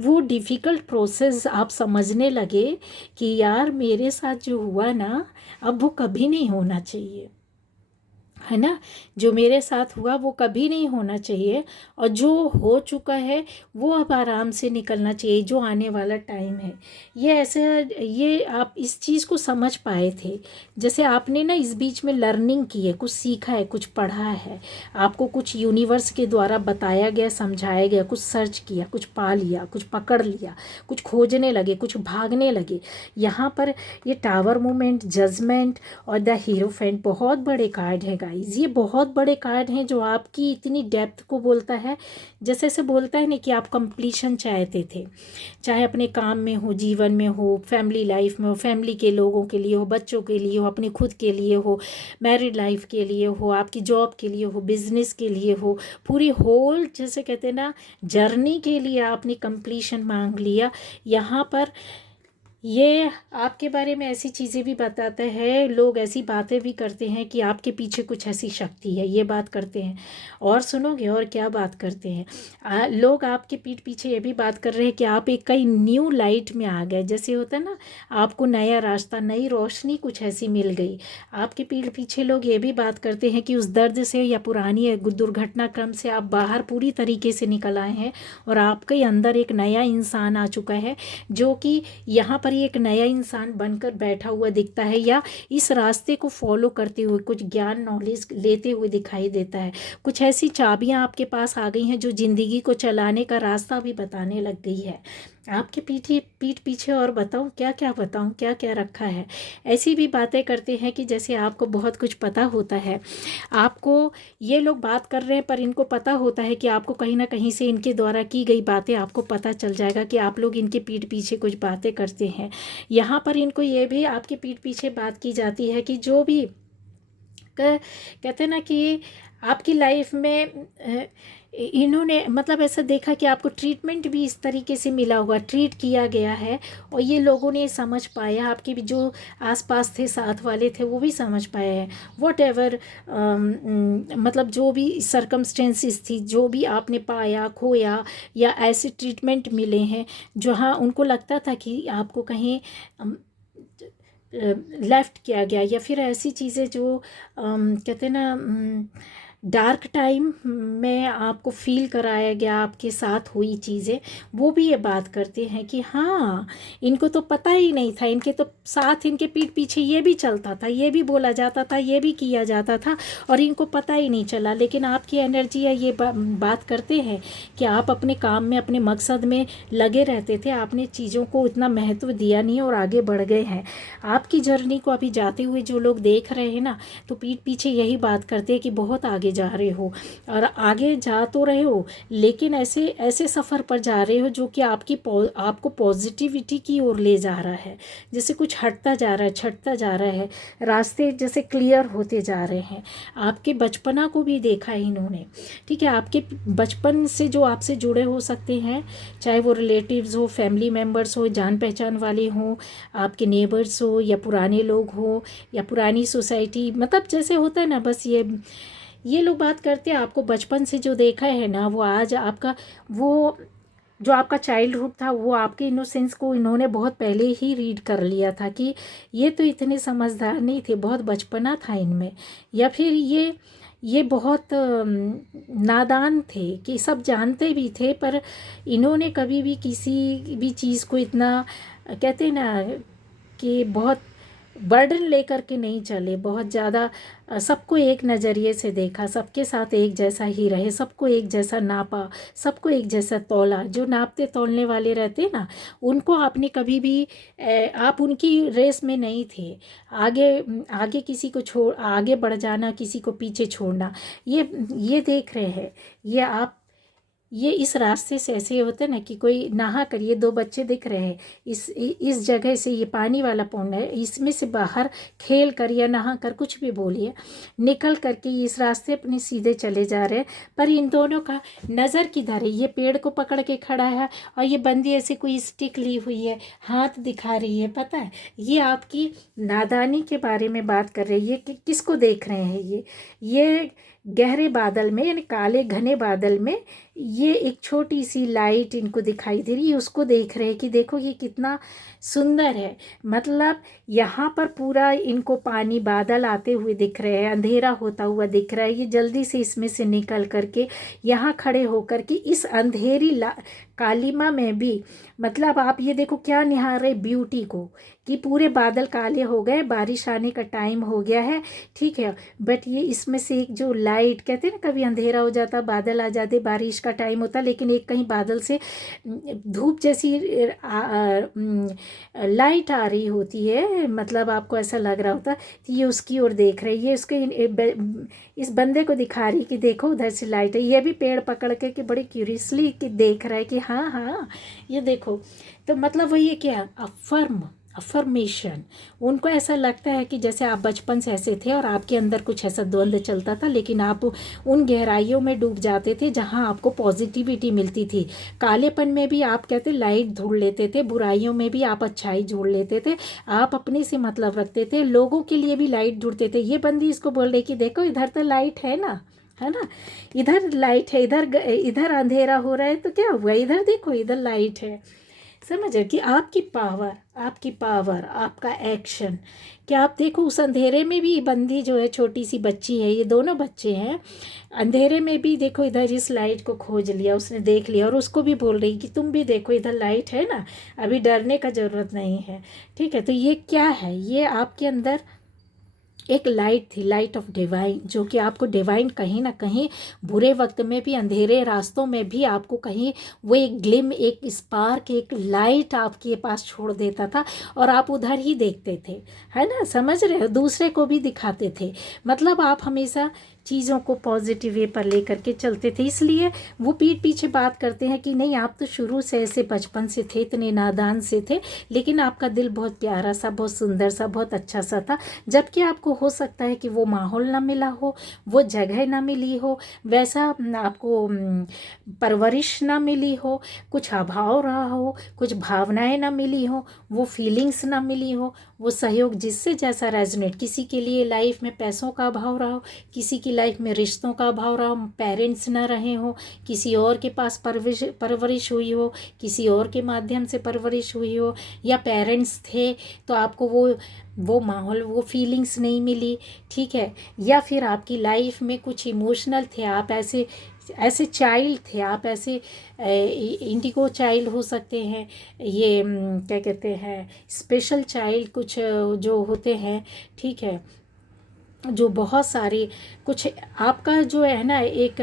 वो डिफ़िकल्ट प्रोसेस आप समझने लगे कि यार मेरे साथ जो हुआ ना, अब वो कभी नहीं होना चाहिए। है ना। जो मेरे साथ हुआ वो कभी नहीं होना चाहिए, और जो हो चुका है वो अब आराम से निकलना चाहिए। जो आने वाला टाइम है ये ऐसे, ये आप इस चीज़ को समझ पाए थे। जैसे आपने ना इस बीच में लर्निंग की है, कुछ सीखा है, कुछ पढ़ा है, आपको कुछ यूनिवर्स के द्वारा बताया गया, समझाया गया, कुछ सर्च किया, कुछ पा लिया, कुछ पकड़ लिया, कुछ खोजने लगे, कुछ भागने लगे। यहाँ पर ये टावर मूवमेंट, जजमेंट और द हीरोफेंट बहुत बड़े कार्ड हैं गाइस। ये बहुत बड़े कार्ड हैं जो आपकी इतनी डेप्थ को बोलता है। जैसे ऐसे बोलता है ना कि आप कंप्लीशन चाहते थे, चाहे अपने काम में हो, जीवन में हो, फैमिली लाइफ में हो, फैमिली के लोगों के लिए हो, बच्चों के लिए हो, अपने खुद के लिए हो, मैरिड लाइफ के लिए हो, आपकी जॉब के लिए हो, बिजनेस के लिए हो, पूरी होल जैसे कहते हैं ना जर्नी के लिए आपने कंप्लीशन मांग लिया। यहाँ पर ये आपके बारे में ऐसी चीज़ें भी बताते हैं, लोग ऐसी बातें भी करते हैं कि आपके पीछे कुछ ऐसी शक्ति है, ये बात करते हैं। और सुनोगे और क्या बात करते हैं, लोग आपके पीठ पीछे ये भी बात कर रहे हैं कि आप एक कई न्यू लाइट में आ गए। जैसे होता है ना, आपको नया रास्ता, नई रोशनी कुछ ऐसी मिल गई। आपके पीठ पीछे लोग ये भी बात करते हैं कि उस दर्द से या पुरानी दुर्घटना क्रम से आप बाहर पूरी तरीके से निकल आए हैं, और आपके अंदर एक नया इंसान आ चुका है, जो कि यहाँ पर ही एक नया इंसान बनकर बैठा हुआ दिखता है, या इस रास्ते को फॉलो करते हुए कुछ ज्ञान नॉलेज लेते हुए दिखाई देता है। कुछ ऐसी चाबियां आपके पास आ गई हैं जो ज़िंदगी को चलाने का रास्ता भी बताने लग गई है। आपके पीठ पीछे और बताऊं क्या क्या बताऊं, क्या क्या रखा है। ऐसी भी बातें करते हैं कि जैसे आपको बहुत कुछ पता होता है। आपको ये लोग बात कर रहे हैं पर इनको पता होता है कि आपको कहीं ना कहीं से इनके द्वारा की गई बातें आपको पता चल जाएगा कि आप लोग इनके पीठ पीछे कुछ बातें करते हैं। यहाँ पर इनको ये भी आपके पीठ पीछे बात की जाती है कि जो भी कहते हैं ना कि आपकी लाइफ में इन्होंने मतलब ऐसा देखा कि आपको ट्रीटमेंट भी इस तरीके से मिला हुआ, ट्रीट किया गया है, और ये लोगों ने समझ पाया, आपके भी जो आसपास थे, साथ वाले थे, वो भी समझ पाए हैं। वॉट एवर मतलब जो भी सरकमस्टेंसेस थी, जो भी आपने पाया, खोया, या ऐसे ट्रीटमेंट मिले हैं जहाँ उनको लगता था कि आपको कहीं लेफ़्ट किया गया, या फिर ऐसी चीज़ें जो कहते हैं ना डार्क टाइम में आपको फील कराया गया, आपके साथ हुई चीज़ें, वो भी ये बात करते हैं कि हाँ, इनको तो पता ही नहीं था, इनके तो साथ इनके पीठ पीछे ये भी चलता था, ये भी बोला जाता था, ये भी किया जाता था, और इनको पता ही नहीं चला। लेकिन आपकी एनर्जी है ये बात करते हैं कि आप अपने काम में, अपने मकसद में लगे रहते थे, आपने चीज़ों को उतना महत्व दिया नहीं और आगे बढ़ गए हैं। आपकी जर्नी को अभी जाते हुए जो लोग देख रहे हैं ना, तो पीठ पीछे यही बात करते हैं कि बहुत आगे जा रहे हो, और आगे जा तो रहे हो, लेकिन ऐसे ऐसे सफ़र पर जा रहे हो जो कि आपको पॉजिटिविटी की ओर ले जा रहा है। जैसे कुछ हटता जा रहा है, छटता जा रहा है, रास्ते जैसे क्लियर होते जा रहे हैं। आपके बचपना को भी देखा है इन्होंने, ठीक है। आपके बचपन से जो आपसे जुड़े हो सकते हैं, चाहे वो रिलेटिव्स हो, फैमिली मेम्बर्स हो, जान पहचान वाले हों, आपके नेबर्स हो, या पुराने लोग हो, या पुरानी सोसाइटी, मतलब जैसे होता है ना, बस ये लोग बात करते हैं। आपको बचपन से जो देखा है ना, वो आज आपका वो जो आपका चाइल्डहुड था, वो आपके इनोसेंस को इन्होंने बहुत पहले ही रीड कर लिया था कि ये तो इतने समझदार नहीं थे, बहुत बचपना था इनमें, या फिर ये बहुत नादान थे कि सब जानते भी थे, पर इन्होंने कभी भी किसी भी चीज़ को इतना कहते हैं ना कि बहुत बर्डन लेकर के नहीं चले, बहुत ज़्यादा सबको एक नज़रिए से देखा, सबके साथ एक जैसा ही रहे, सबको एक जैसा नापा, सबको एक जैसा तौला। जो नापते तौलने वाले रहते ना, उनको आपने कभी भी आप उनकी रेस में नहीं थे। आगे आगे किसी को छोड़ आगे बढ़ जाना, किसी को पीछे छोड़ना, ये देख रहे हैं। ये इस रास्ते से ऐसे होते ना कि कोई नहा कर, ये दो बच्चे दिख रहे हैं, इस जगह से, ये पानी वाला पौंड है, इसमें से बाहर खेल कर या नहा कर, कुछ भी बोलिए, निकल करके इस रास्ते अपने सीधे चले जा रहे हैं। पर इन दोनों का नज़र किधर है? ये पेड़ को पकड़ के खड़ा है, और ये बंदी ऐसे कोई स्टिक ली हुई है, हाथ दिखा रही है। पता है, ये आपकी नादानी के बारे में बात कर रही है। ये किसको देख रहे हैं? ये गहरे बादल में, यानी काले घने बादल में ये एक छोटी सी लाइट इनको दिखाई दे रही है। उसको देख रहे हैं कि देखो ये कितना सुंदर है। मतलब यहाँ पर पूरा इनको पानी, बादल आते हुए दिख रहे हैं, अंधेरा होता हुआ दिख रहा है। ये जल्दी से इसमें से निकल करके यहाँ खड़े होकर के इस अंधेरी कालिमा में भी, मतलब आप ये देखो क्या निहार रहे ब्यूटी को, कि पूरे बादल काले हो गए, बारिश आने का टाइम हो गया है, ठीक है। बट ये इसमें से एक जो लाइट, कहते हैं ना कभी अंधेरा हो जाता, बादल आ जाते, बारिश का टाइम होता, लेकिन एक कहीं बादल से धूप जैसी लाइट आ रही होती है, मतलब आपको ऐसा लग रहा होता कि ये उसकी ओर देख रही है। ये उसके इस बंदे को दिखा रही कि देखो उधर से लाइट है। ये भी पेड़ पकड़ के कि बड़े क्यूरियसली कि देख रहा है कि हाँ हाँ ये देखो। तो मतलब वही है क्या, अफर्मेशन। उनको ऐसा लगता है कि जैसे आप बचपन से ऐसे थे और आपके अंदर कुछ ऐसा द्वंद्व चलता था, लेकिन आप उन गहराइयों में डूब जाते थे जहां आपको पॉजिटिविटी मिलती थी। कालेपन में भी आप कहते लाइट ढूंढ लेते थे, बुराइयों में भी आप अच्छाई ढूंढ लेते थे, आप अपने से मतलब रखते थे, लोगों के लिए भी लाइट ढूंढते थे। ये बंदी इसको बोल रही कि देखो इधर तो लाइट है ना, है ना, इधर लाइट है, इधर अंधेरा हो रहा है तो क्या हुआ, इधर देखो इधर लाइट है। समझ कि आपकी पावर, आपका एक्शन, क्या आप देखो उस अंधेरे में भी बंदी जो है, छोटी सी बच्ची है, ये दोनों बच्चे हैं, अंधेरे में भी देखो इधर इस लाइट को खोज लिया, उसने देख लिया और उसको भी बोल रही कि तुम भी देखो इधर लाइट है ना, अभी डरने का ज़रूरत नहीं है, ठीक है। तो ये क्या है, ये आपके अंदर एक लाइट थी, लाइट ऑफ डिवाइन, जो कि आपको डिवाइन कहीं ना कहीं बुरे वक्त में भी, अंधेरे रास्तों में भी आपको कहीं वो एक ग्लिम, एक स्पार्क, एक लाइट आपके पास छोड़ देता था और आप उधर ही देखते थे, है ना, समझ रहे हो, दूसरे को भी दिखाते थे। मतलब आप हमेशा चीज़ों को पॉजिटिव वे पर लेकर के चलते थे। इसलिए वो पीठ पीछे बात करते हैं कि नहीं आप तो शुरू से ऐसे बचपन से थे, इतने नादान से थे, लेकिन आपका दिल बहुत प्यारा सा, बहुत सुंदर सा, बहुत अच्छा सा था। जबकि आपको हो सकता है कि वो माहौल ना मिला हो, वो जगह ना मिली हो, वैसा आपको परवरिश ना मिली हो, कुछ अभाव रहा हो, कुछ भावनाएं ना मिली हो, वो फीलिंग्स ना मिली हो, वो सहयोग जिससे जैसा रेजोनेट, किसी के लिए लाइफ में पैसों का अभाव रहा हो, किसी की लाइफ में रिश्तों का अभाव रहा हो, पेरेंट्स ना रहे हो, किसी और के पास परवरिश हुई हो, किसी और के माध्यम से परवरिश हुई हो, या पेरेंट्स थे तो आपको वो माहौल, वो फीलिंग्स नहीं मिली, ठीक है। या फिर आपकी लाइफ में कुछ इमोशनल थे, आप ऐसे ऐसे चाइल्ड थे, आप ऐसे इंडिगो चाइल्ड हो सकते हैं, ये क्या कहते हैं स्पेशल चाइल्ड, कुछ जो होते हैं, ठीक है, जो बहुत सारी कुछ आपका जो है ना एक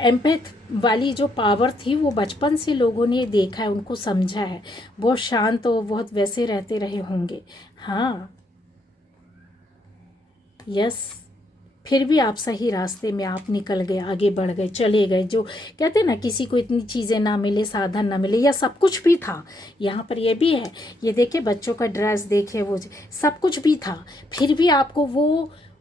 एम्पैथ वाली जो पावर थी, वो बचपन से लोगों ने देखा है, उनको समझा है, बहुत शांत और बहुत वैसे रहते रहे होंगे। हाँ, यस, फिर भी आप सही रास्ते में आप निकल गए, आगे बढ़ गए, चले गए। जो कहते हैं ना किसी को इतनी चीज़ें ना मिले, साधन ना मिले, या सब कुछ भी था, यहाँ पर ये भी है, ये देखिए बच्चों का ड्रेस देखिए, वो सब कुछ भी था, फिर भी आपको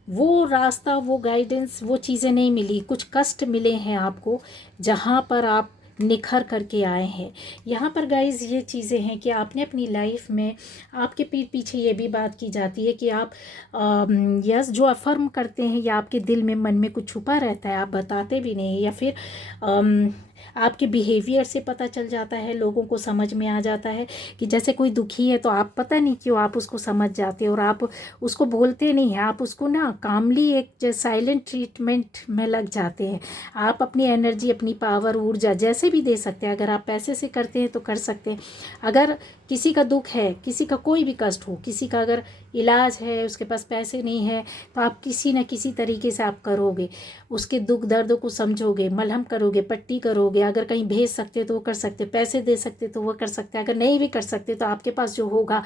वो रास्ता, वो गाइडेंस, वो चीज़ें नहीं मिली, कुछ कष्ट मिले हैं आपको, जहाँ पर आप निखर करके आए हैं। यहाँ पर गाइज ये चीज़ें हैं कि आपने अपनी लाइफ में, आपके पीठ पीछे ये भी बात की जाती है कि आप यस जो अफर्म करते हैं या आपके दिल में, मन में कुछ छुपा रहता है, आप बताते भी नहीं, या फिर आपके बिहेवियर से पता चल जाता है, लोगों को समझ में आ जाता है कि जैसे कोई दुखी है तो आप पता नहीं क्यों आप उसको समझ जाते हो और आप उसको बोलते नहीं हैं, आप उसको ना कामली एक साइलेंट ट्रीटमेंट में लग जाते हैं। आप अपनी एनर्जी, अपनी पावर, ऊर्जा जैसे भी दे सकते हैं, अगर आप पैसे से करते हैं तो कर सकते हैं, अगर किसी का दुख है, किसी का कोई भी कष्ट हो, किसी का अगर इलाज है, उसके पास पैसे नहीं है, तो आप किसी न किसी तरीके से आप करोगे, उसके दुख दर्द को समझोगे, मलहम करोगे, पट्टी करोगे, अगर कहीं भेज सकते तो वो कर सकते, पैसे दे सकते तो वो कर सकते, अगर नहीं भी कर सकते तो आपके पास जो होगा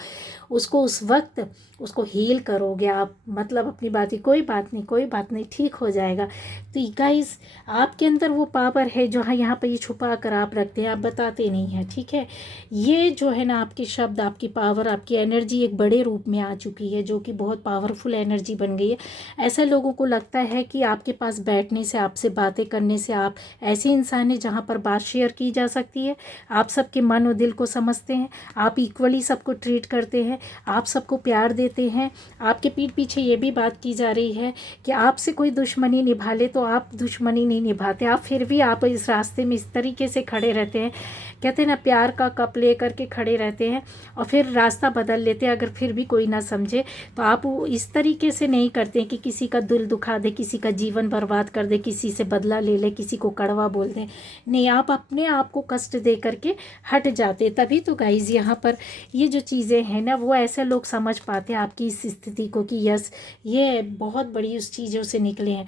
उसको उस वक्त उसको हील करोगे आप। मतलब अपनी बात ही, कोई बात नहीं, कोई बात नहीं, ठीक हो जाएगा। तो गाइस आपके अंदर वो पावर है जो हाँ यहाँ पर ये छुपा कर आप रखते हैं, आप बताते नहीं हैं, ठीक है। ये जो है ना आपके शब्द, आपकी पावर, आपकी एनर्जी एक बड़े रूप में आ चुकी है, जो कि बहुत पावरफुल एनर्जी बन गई है। ऐसे लोगों को लगता है कि आपके पास बैठने से, आपसे बातें करने से, आप ऐसे इंसान हैं जहाँ पर बात शेयर की जा सकती है। आप सबके मन और दिल को समझते हैं, आप इक्वली सबको ट्रीट करते हैं, आप सबको प्यार देते हैं। आपके पीठ पीछे ये भी बात की जा रही है कि आपसे कोई दुश्मनी निभा ले तो आप दुश्मनी नहीं निभाते, आप फिर भी आप इस रास्ते में इस तरीके से खड़े रहते हैं, कहते हैं ना प्यार का कप ले करके खड़े रहते हैं और फिर रास्ता बदल लेते हैं अगर फिर भी कोई ना समझे तो। आप इस तरीके से नहीं करते कि किसी का दिल दुखा दे, किसी का जीवन बर्बाद कर दे, किसी से बदला ले ले, किसी को कड़वा बोल दे, नहीं, आप अपने आप को कष्ट दे करके हट जाते। तभी तो गाइज यहाँ पर ये जो चीज़ें हैं ना वो ऐसे लोग समझ पाते हैं आपकी इस स्थिति को कि यस ये बहुत बड़ी उस चीज़ों से निकले हैं,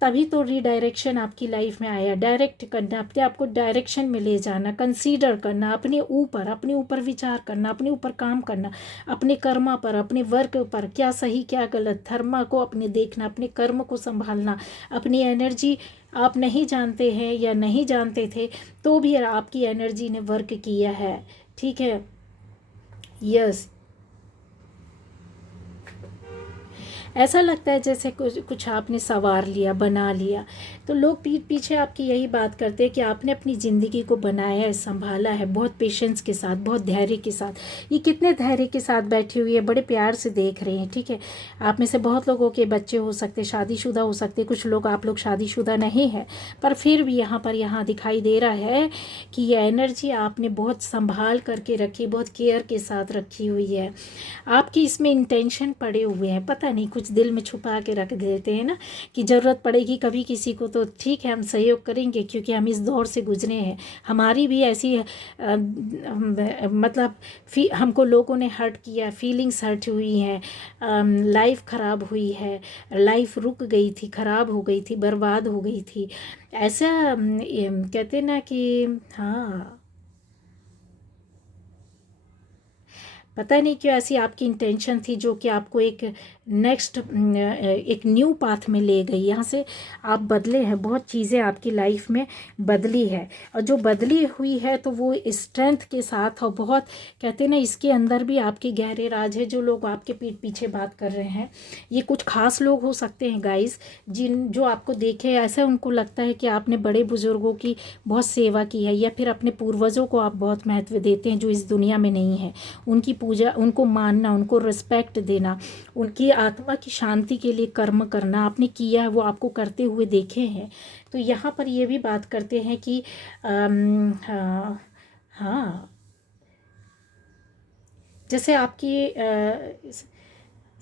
तभी तो रीडायरेक्शन आपकी लाइफ में आया। डायरेक्ट करना, अपने आपको डायरेक्शन में ले जाना, कंसीडर करना, अपने ऊपर विचार करना, अपने ऊपर काम करना, अपने कर्मा पर, अपने वर्क पर, क्या सही क्या गलत, धर्म को अपने देखना, अपने कर्म को संभालना, अपनी एनर्जी आप नहीं जानते हैं या नहीं जानते थे तो भी आपकी एनर्जी ने वर्क किया है, ठीक है। यस, ऐसा लगता है जैसे कुछ आपने संवार लिया, बना लिया, तो लोग पीठ पीछे आपकी यही बात करते हैं कि आपने अपनी ज़िंदगी को बनाया है, संभाला है बहुत पेशेंस के साथ, बहुत धैर्य के साथ। ये कितने धैर्य के साथ बैठी हुई है, बड़े प्यार से देख रहे हैं, ठीक है। आप में से बहुत लोगों के बच्चे हो सकते, शादीशुदा हो सकते, कुछ लोग आप लोग शादीशुदा नहीं है, पर फिर भी यहाँ दिखाई दे रहा है कि ये एनर्जी आपने बहुत संभाल करके रखी, बहुत केयर के साथ रखी हुई है। आपकी इसमें इंटेंशन पड़े हुए हैं, पता नहीं कुछ दिल में छुपा के रख देते हैं ना कि ज़रूरत पड़ेगी कभी किसी को तो ठीक है हम सहयोग करेंगे, क्योंकि हम इस दौर से गुजरे हैं, हमारी भी ऐसी मतलब हमको लोगों ने हर्ट किया, फीलिंग्स हर्ट हुई हैं, लाइफ ख़राब हुई है, लाइफ रुक गई थी, ख़राब हो गई थी, बर्बाद हो गई थी, ऐसा कहते ना कि हाँ, पता नहीं क्यों ऐसी आपकी इंटेंशन थी जो कि आपको एक नेक्स्ट एक न्यू पाथ में ले गई। यहाँ से आप बदले हैं, बहुत चीज़ें आपकी लाइफ में बदली है, और जो बदली हुई है तो वो स्ट्रेंथ के साथ, और बहुत कहते हैं ना इसके अंदर भी आपके गहरे राज है। जो लोग आपके पीठ पीछे बात कर रहे हैं ये कुछ खास लोग हो सकते हैं गाइस, जो आपको देखे ऐसा उनको लगता है कि आपने बड़े बुजुर्गों की बहुत सेवा की है, या फिर अपने पूर्वजों को आप बहुत महत्व देते हैं जो इस दुनिया में नहीं है, उनकी पूजा, उनको मानना, उनको रिस्पेक्ट देना, उनकी आत्मा की शांति के लिए कर्म करना आपने किया है, वो आपको करते हुए देखे हैं। तो यहाँ पर ये भी बात करते हैं कि हाँ, हाँ, जैसे आपकी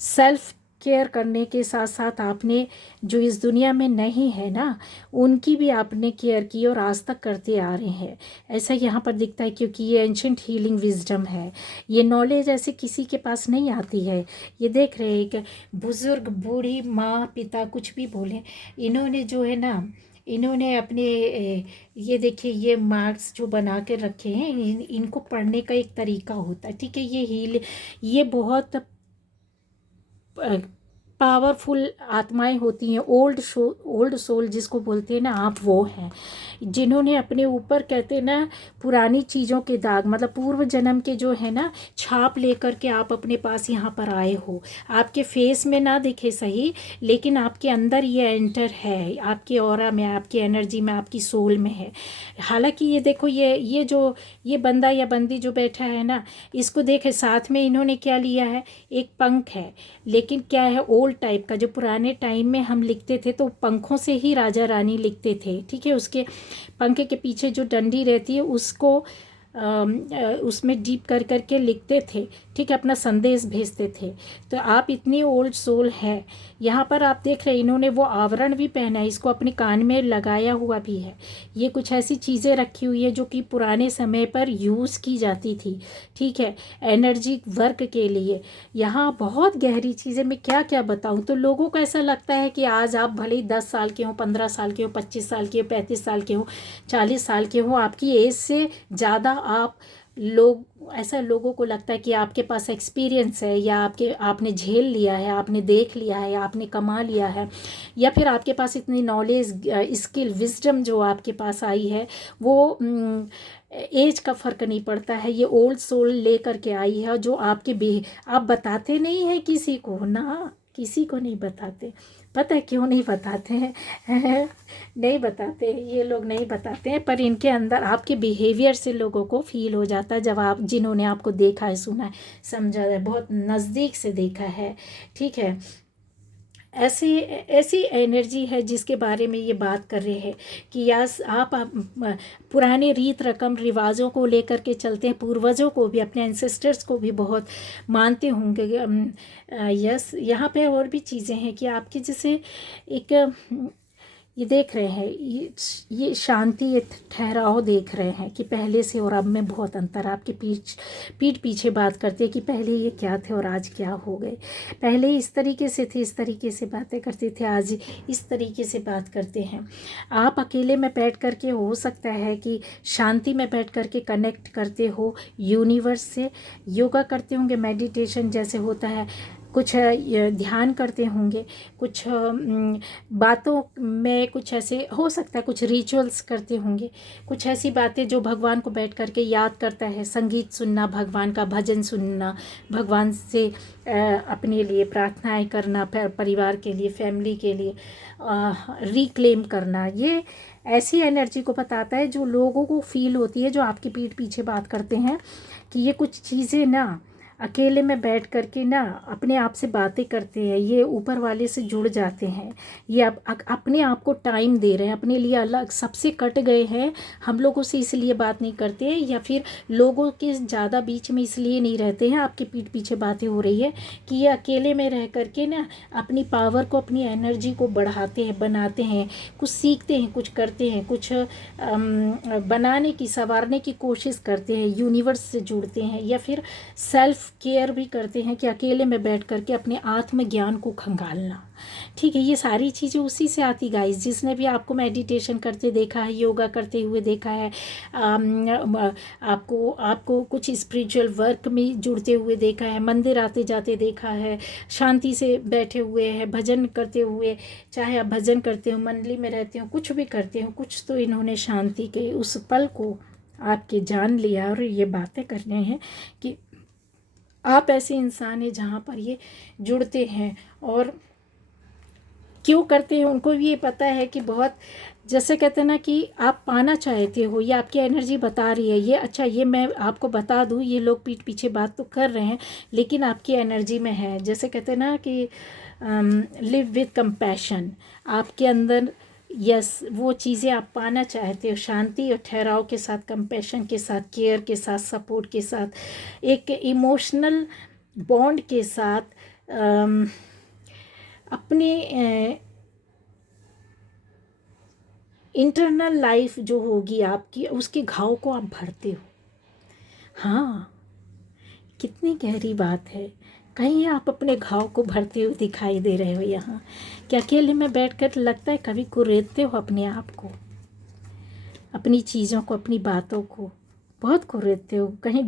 सेल्फ केयर करने के साथ साथ आपने जो इस दुनिया में नहीं है ना उनकी भी आपने केयर की और आज तक करते आ रहे हैं, ऐसा यहाँ पर दिखता है। क्योंकि ये एंशंट हीलिंग विजडम है, ये नॉलेज ऐसे किसी के पास नहीं आती है। ये देख रहे हैं कि बुज़ुर्ग, बूढ़ी, माँ, पिता कुछ भी बोलें, इन्होंने जो है ना इन्होंने अपने ये देखिए ये मार्क्स जो बना के रखे हैं, इनको पढ़ने का एक तरीका होता है, ठीक है। ये बहुत पावरफुल आत्माएं होती हैं, ओल्ड सोल जिसको बोलते हैं ना आप, वो हैं जिन्होंने अपने ऊपर कहते हैं ना पुरानी चीज़ों के दाग, मतलब पूर्व जन्म के जो है ना छाप लेकर के आप अपने पास यहाँ पर आए हो। आपके फेस में ना दिखे सही, लेकिन आपके अंदर ये एंटर है, आपके ऑरा में, आपकी एनर्जी में, आपकी सोल में है। हालांकि ये देखो ये जो ये बंदा या बंदी जो बैठा है ना, इसको देखे साथ में इन्होंने क्या लिया है, एक पंख है, लेकिन क्या है ओल्ड टाइप का, जो पुराने टाइम में हम लिखते थे तो पंखों से ही राजा रानी लिखते थे, ठीक है। उसके पंखे के पीछे जो डंडी रहती है उसको उसमें डीप कर करके लिखते थे, ठीक है, अपना संदेश भेजते थे। तो आप इतनी ओल्ड सोल है। यहाँ पर आप देख रहे हैं इन्होंने वो आवरण भी पहना है, इसको अपने कान में लगाया हुआ भी है। ये कुछ ऐसी चीज़ें रखी हुई है जो कि पुराने समय पर यूज़ की जाती थी, ठीक है, एनर्जी वर्क के लिए। यहाँ बहुत गहरी चीज़ें, मैं क्या क्या बताऊँ। तो लोगों को ऐसा लगता है कि आज आप भले ही 10 साल के हो, 15 साल के हो, 25 साल के हो, 35 साल के हो, 40 साल के हो, आपकी एज से ज़्यादा आप लोग, ऐसा लोगों को लगता है कि आपके पास एक्सपीरियंस है, या आपने झेल लिया है, आपने देख लिया है, आपने कमा लिया है, या फिर आपके पास इतनी नॉलेज, स्किल, विजडम जो आपके पास आई है वो एज का फ़र्क नहीं पड़ता है। ये ओल्ड सोल ले करके आई है जो आप बताते नहीं हैं किसी को ना, किसी को नहीं बताते। पता है क्यों नहीं बताते हैं? नहीं बताते, ये लोग नहीं बताते हैं, पर इनके अंदर आपके बिहेवियर से लोगों को फील हो जाता है, जब आप, जिन्होंने आपको देखा है, सुना है, समझा है, बहुत नज़दीक से देखा है, ठीक है। ऐसी ऐसी एनर्जी है जिसके बारे में ये बात कर रहे हैं कि यस आप पुराने रीत रकम रिवाजों को लेकर के चलते हैं, पूर्वजों को भी, अपने एंसेस्टर्स को भी बहुत मानते होंगे। यस, यहाँ पे और भी चीज़ें हैं कि आपकी जैसे एक ये देख रहे हैं, ये शांति, ये ठहराव देख रहे हैं कि पहले से और अब में बहुत अंतर। आपके पीठ पीछे बात करते हैं कि पहले ये क्या थे और आज क्या हो गए। पहले इस तरीके से थे, इस तरीके से बातें करते थे, आज इस तरीके से बात करते हैं। आप अकेले में बैठ करके हो सकता है कि शांति में बैठ करके कनेक्ट करते हो यूनिवर्स से, योगा करते होंगे, मेडिटेशन जैसे होता है, कुछ ध्यान करते होंगे, कुछ बातों में कुछ ऐसे हो सकता है, कुछ रिचुअल्स करते होंगे, कुछ ऐसी बातें जो भगवान को बैठ करके याद करता है, संगीत सुनना, भगवान का भजन सुनना, भगवान से अपने लिए प्रार्थनाएं करना, परिवार के लिए, फैमिली के लिए रिक्लेम करना। ये ऐसी एनर्जी को बताता है जो लोगों को फील होती है, जो आपकी पीठ पीछे बात करते हैं कि ये कुछ चीज़ें ना अकेले में बैठ करके ना अपने आप से बातें करते हैं, ये ऊपर वाले से जुड़ जाते हैं, ये अपने आप को टाइम दे रहे हैं, अपने लिए अलग सबसे कट गए हैं, हम लोगों से इसलिए बात नहीं करते, या फिर लोगों के ज़्यादा बीच में इसलिए नहीं रहते हैं। आपके पीठ पीछे बातें हो रही है कि ये अकेले में रह करके ना अपनी पावर को, अपनी एनर्जी को बढ़ाते हैं, बनाते हैं, कुछ सीखते हैं, कुछ करते हैं, कुछ बनाने की, संवारने की कोशिश करते हैं, यूनिवर्स से जुड़ते हैं, या फिर सेल्फ केयर भी करते हैं कि अकेले में बैठ करके अपने आत्मज्ञान को खंगालना। ठीक है, ये सारी चीज़ें उसी से आती गाइस। जिसने भी आपको मेडिटेशन करते देखा है, योगा करते हुए देखा है, आपको कुछ स्पिरिचुअल वर्क में जुड़ते हुए देखा है, मंदिर आते जाते देखा है, शांति से बैठे हुए हैं, भजन करते हुए, चाहे आप भजन करते हो, मंडली में रहते हो, कुछ भी करते हो, कुछ तो इन्होंने शांति के उस पल को आपके जान लिया और ये बातें कर रहे हैं कि आप ऐसे इंसान हैं जहाँ पर ये जुड़ते हैं। और क्यों करते हैं उनको भी ये पता है कि बहुत, जैसे कहते हैं ना कि आप पाना चाहते हो, ये आपकी एनर्जी बता रही है। ये अच्छा, ये मैं आपको बता दूँ, ये लोग पीठ पीछे बात तो कर रहे हैं लेकिन आपकी एनर्जी में है। जैसे कहते हैं ना कि लिव विद कंपैशन, आपके अंदर यस वो चीज़ें आप पाना चाहते हो, शांति और ठहराव के साथ, कंपैशन के साथ, केयर के साथ, सपोर्ट के साथ, एक इमोशनल बॉन्ड के साथ, अपने इंटरनल लाइफ जो होगी आपकी, उसके घाव को आप भरते हो। हाँ, कितनी गहरी बात है। कहीं आप अपने घाव को भरते हुए दिखाई दे रहे हो यहाँ, कि अकेले में बैठकर लगता है कभी कुरेदते हो अपने आप को, अपनी चीज़ों को, अपनी बातों को बहुत कुरेदते हो, कहीं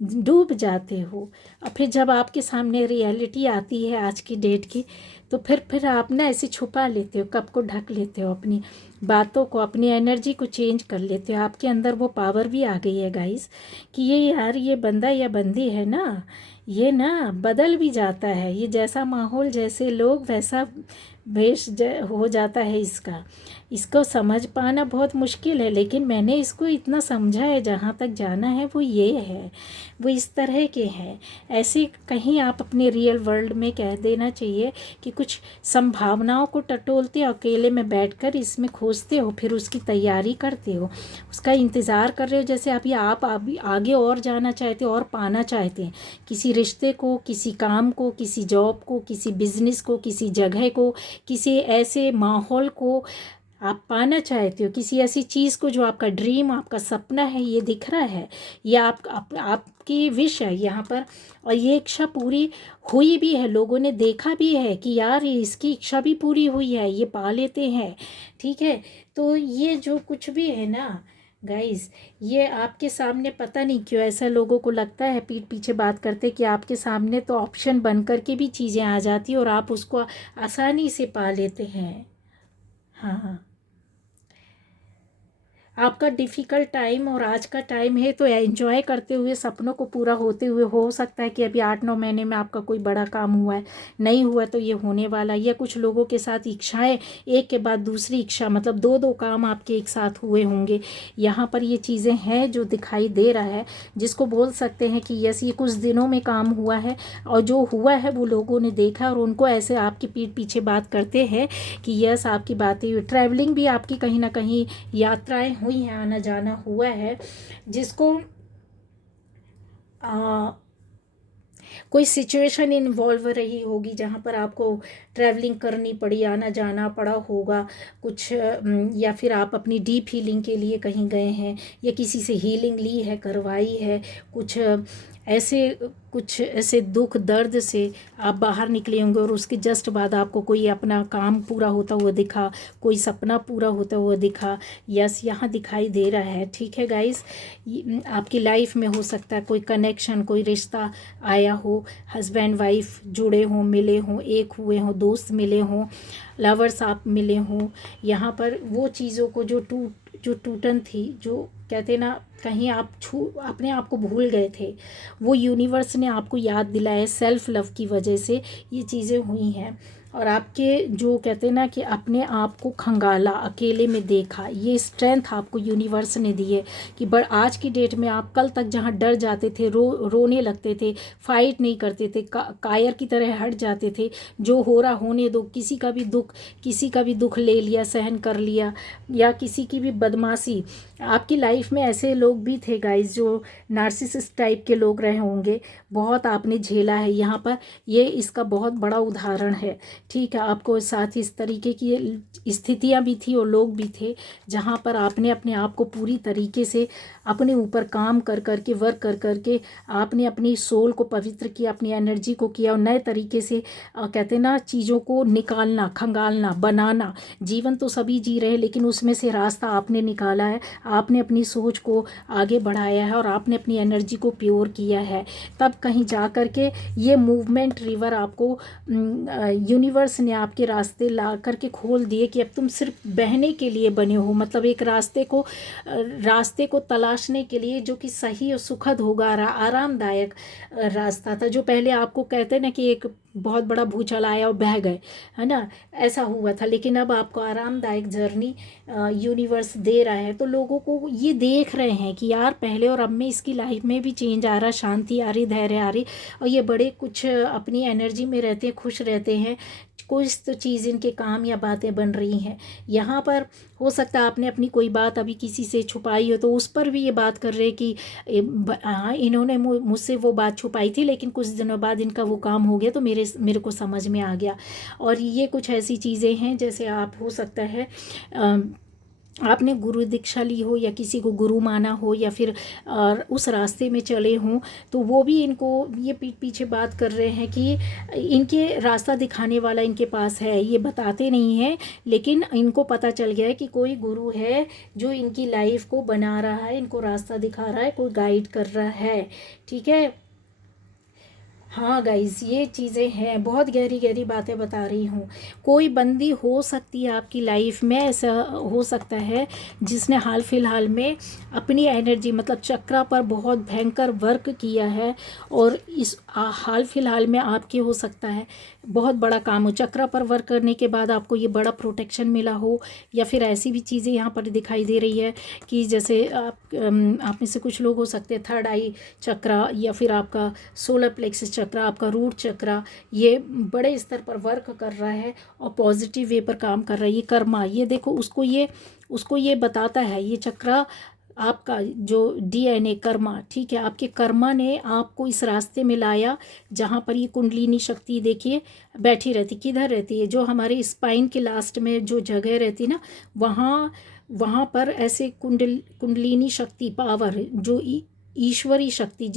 डूब जाते हो। और फिर जब आपके सामने रियलिटी आती है आज की डेट की, तो फिर आप ना ऐसे छुपा लेते हो, कप को ढक लेते हो, अपनी बातों को, अपनी एनर्जी को चेंज कर लेते हो। आपके अंदर वो पावर भी आ गई है गाइस कि ये यार, ये बंदा या बंदी है ना, ये ना बदल भी जाता है। ये जैसा माहौल, जैसे लोग, वैसा भेष हो जाता है इसका। इसको समझ पाना बहुत मुश्किल है, लेकिन मैंने इसको इतना समझा है, जहाँ तक जाना है वो ये है, वो इस तरह के हैं। ऐसे कहीं आप अपने रियल वर्ल्ड में कह देना चाहिए कि कुछ संभावनाओं को टटोलते हो, अकेले में बैठकर इसमें खोजते हो, फिर उसकी तैयारी करते हो, उसका इंतज़ार कर रहे हो। जैसे अभी आप आगे और जाना चाहते हो और पाना चाहते हैं, किसी रिश्ते को, किसी काम को, किसी जॉब को, किसी बिजनेस को, किसी जगह को, किसी ऐसे माहौल को आप पाना चाहते हो, किसी ऐसी चीज़ को जो आपका ड्रीम, आपका सपना है, ये दिख रहा है, ये आपकी विश है यहाँ पर। और ये इच्छा पूरी हुई भी है, लोगों ने देखा भी है कि यार इसकी इच्छा भी पूरी हुई है, ये पा लेते हैं। ठीक है, तो ये जो कुछ भी है ना गाइस, ये आपके सामने पता नहीं क्यों ऐसा लोगों को लगता है, पीठ पीछे बात करते कि आपके सामने तो ऑप्शन बन कर के भी चीज़ें आ जाती और आप उसको आसानी से पा लेते हैं। हाँ, आपका डिफ़िकल्ट टाइम और आज का टाइम है, तो एंजॉय करते हुए, सपनों को पूरा होते हुए, हो सकता है कि अभी 8-9 महीने में आपका कोई बड़ा काम हुआ है, नहीं हुआ तो ये होने वाला है। या कुछ लोगों के साथ इच्छाएं एक के बाद दूसरी इच्छा, मतलब दो दो काम आपके एक साथ हुए होंगे। यहाँ पर ये चीज़ें हैं जो दिखाई दे रहा है, जिसको बोल सकते हैं कि यस, ये कुछ दिनों में काम हुआ है, और जो हुआ है वो लोगों ने देखा, और उनको ऐसे आपकी पीठ पीछे बात करते हैं कि यस, आपकी बातें हुई। ट्रैवलिंग भी आपकी कहीं ना कहीं, यात्राएं हुई हैं, आना जाना हुआ है, जिसको कोई सिचुएशन इन्वॉल्व रही होगी जहाँ पर आपको ट्रैवलिंग करनी पड़ी, आना जाना पड़ा होगा कुछ, या फिर आप अपनी डीप हीलिंग के लिए कहीं गए हैं, या किसी से हीलिंग ली है, करवाई है, ऐसे कुछ ऐसे दुख दर्द से आप बाहर निकले होंगे, और उसके जस्ट बाद आपको कोई अपना काम पूरा होता हुआ दिखा, कोई सपना पूरा होता हुआ दिखा। यस, यहाँ दिखाई दे रहा है। ठीक है गाइस, आपकी लाइफ में हो सकता है कोई कनेक्शन, कोई रिश्ता आया हो, हस्बैंड वाइफ जुड़े हों, मिले हों, एक हुए हों, दोस्त मिले हों, लवर्स आप मिले हों। यहाँ पर वो चीज़ों को जो टूटन थी, जो कहते ना, कहीं आप अपने आप को भूल गए थे, वो यूनिवर्स ने आपको याद दिलाया। सेल्फ लव की वजह से ये चीज़ें हुई हैं, और आपके जो कहते हैं ना कि अपने आप को खंगाला, अकेले में देखा, ये स्ट्रेंथ आपको यूनिवर्स ने दी है कि आज की डेट में आप कल तक जहाँ डर जाते थे, रोने लगते थे, फाइट नहीं करते थे, कायर की तरह हट जाते थे, जो हो रहा होने दो, किसी का भी दुख ले लिया, सहन कर लिया, या किसी की भी बदमाशी। आपकी लाइफ में ऐसे लोग भी थे गाइस, जो नार्सिसिस्ट टाइप के लोग रहे होंगे, बहुत आपने झेला है। यहाँ पर ये इसका बहुत बड़ा उदाहरण है। ठीक है, आपको साथ ही इस तरीके की स्थितियाँ भी थी और लोग भी थे, जहाँ पर आपने अपने आप को पूरी तरीके से अपने ऊपर काम कर करके, वर्क कर करके, आपने अपनी सोल को पवित्र किया, अपनी एनर्जी को किया, और नए तरीके से कहते ना, चीज़ों को निकालना, खंगालना, बनाना। जीवन तो सभी जी रहे, लेकिन उसमें से रास्ता आपने निकाला है, आपने अपनी सोच को आगे बढ़ाया है, और आपने अपनी एनर्जी को प्योर किया है। तब कहीं जा कर के ये मूवमेंट रिवर आपको यूनिवर्स ने आपके रास्ते ला करके खोल दिए, कि अब तुम सिर्फ बहने के लिए बने हो, मतलब एक रास्ते को तलाशने के लिए, जो कि सही और सुखद होगा, आरामदायक रास्ता था। जो पहले आपको कहते हैं ना कि एक बहुत बड़ा भूचाल आया और बह गए, है ना, ऐसा हुआ था, लेकिन अब आपको आरामदायक जर्नी यूनिवर्स दे रहा है। तो लोगों को ये देख रहे हैं कि यार, पहले और अब में इसकी लाइफ में भी चेंज आ रहा, शांति आ रही, धैर्य आ रही, और ये बड़े कुछ अपनी एनर्जी में रहते हैं, खुश रहते हैं, कुछ तो चीज़ इनके काम या बातें बन रही हैं। यहाँ पर हो सकता है आपने अपनी कोई बात अभी किसी से छुपाई हो, तो उस पर भी ये बात कर रहे हैं कि हाँ, इन्होंने मुझसे वो बात छुपाई थी, लेकिन कुछ दिनों बाद इनका वो काम हो गया, तो मेरे को समझ में आ गया। और ये कुछ ऐसी चीज़ें हैं, जैसे आप हो सकता है आपने गुरु दीक्षा ली हो, या किसी को गुरु माना हो, या फिर उस रास्ते में चले हों, तो वो भी इनको ये पीछे बात कर रहे हैं कि इनके रास्ता दिखाने वाला इनके पास है। ये बताते नहीं हैं, लेकिन इनको पता चल गया है कि कोई गुरु है जो इनकी लाइफ को बना रहा है, इनको रास्ता दिखा रहा है, कोई गाइड कर रहा है। ठीक है, हाँ गाइस, ये चीज़ें हैं, बहुत गहरी गहरी बातें बता रही हूँ। कोई बंदी हो सकती है आपकी लाइफ में, ऐसा हो सकता है जिसने हाल फिलहाल में अपनी एनर्जी, मतलब चक्रा पर बहुत भयंकर वर्क किया है, और इस हाल फिलहाल में आपके हो सकता है बहुत बड़ा काम हो, चक्रा पर वर्क करने के बाद आपको ये बड़ा प्रोटेक्शन मिला हो, या फिर ऐसी भी चीज़ें यहाँ पर दिखाई दे रही है कि जैसे आप में से कुछ लोग हो सकते हैं थर्ड आई चक्रा, या फिर आपका सोलर प्लेक्सस चक्र, आपका रूट चक्र, ये बड़े स्तर पर वर्क कर रहा है और पॉजिटिव वे पर काम कर रहा है। ये कर्मा, ये देखो, उसको ये बताता है, ये चक्र आपका जो DNA कर्मा, ठीक है, आपके कर्मा ने आपको इस रास्ते में लाया, जहाँ पर ये कुंडलिनी शक्ति देखिए बैठी रहती, किधर रहती है, जो हमारे स्पाइन के लास्ट में जो जगह रहती ना, वहाँ पर ऐसे कुंडलिनी शक्ति, पावर, जो ईश्वरी शक्ति,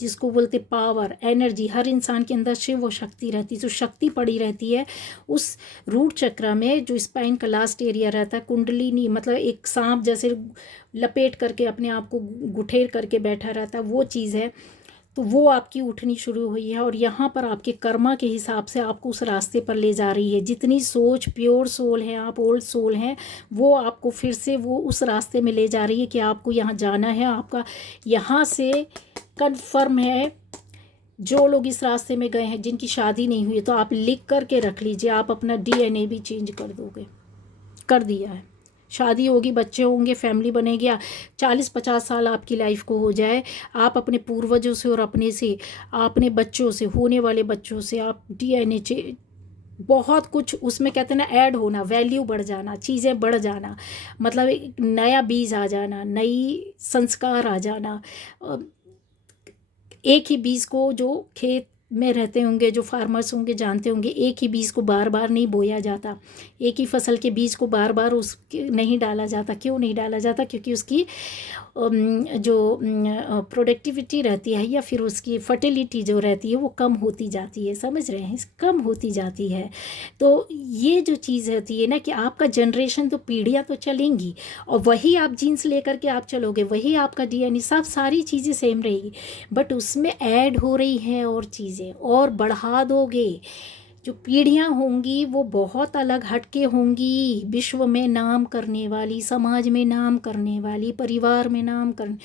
जिसको बोलते पावर, एनर्जी, हर इंसान के अंदर से वो शक्ति रहती है, जो शक्ति पड़ी रहती है उस रूट चक्र में, जो स्पाइन का लास्ट एरिया रहता है। कुंडलिनी मतलब एक सांप जैसे लपेट करके अपने आप को गुठेर करके बैठा रहता है, वो चीज़ है। तो वो आपकी उठनी शुरू हुई है, और यहाँ पर आपके कर्मा के हिसाब से आपको उस रास्ते पर ले जा रही है। जितनी सोच प्योर सोल है, आप ओल्ड सोल हैं, वो आपको फिर से वो उस रास्ते में ले जा रही है कि आपको यहाँ जाना है। आपका यहाँ से कन्फर्म है। जो लोग इस रास्ते में गए हैं, जिनकी शादी नहीं हुई, तो आप लिख करके रख लीजिए, आप अपना डीएनए भी चेंज कर दोगे। कर दिया है। शादी होगी, बच्चे होंगे, फैमिली बनेगी, 40-50 साल आपकी लाइफ को हो जाए, आप अपने पूर्वजों से और अपने से, अपने बच्चों से, होने वाले बच्चों से आप डीएनए बहुत कुछ उसमें कहते हैं ना ऐड होना, वैल्यू बढ़ जाना, चीज़ें बढ़ जाना, मतलब एक नया बीज आ जाना, नई संस्कार आ जाना। एक ही बीज को जो खेत में रहते होंगे, जो फार्मर्स होंगे, जानते होंगे, एक ही बीज को बार बार नहीं बोया जाता। एक ही फसल के बीज को बार बार उसके नहीं डाला जाता। क्यों नहीं डाला जाता? क्योंकि उसकी जो प्रोडक्टिविटी रहती है, या फिर उसकी फर्टिलिटी जो रहती है, वो कम होती जाती है। समझ रहे हैं? कम होती जाती है। तो ये जो चीज़ रहती है ना, कि आपका जनरेशन तो पीढ़ियाँ तो चलेंगी, और वही आप जीन्स लेकर के आप चलोगे, वही आपका डीएनए, सब सारी चीज़ें सेम रहेगी, बट उसमें ऐड हो रही हैं और चीज़ें, और बढ़ा दोगे। जो पीढ़ियाँ होंगी वो बहुत अलग हटके होंगी, विश्व में नाम करने वाली, समाज में नाम करने वाली, परिवार में नाम करने,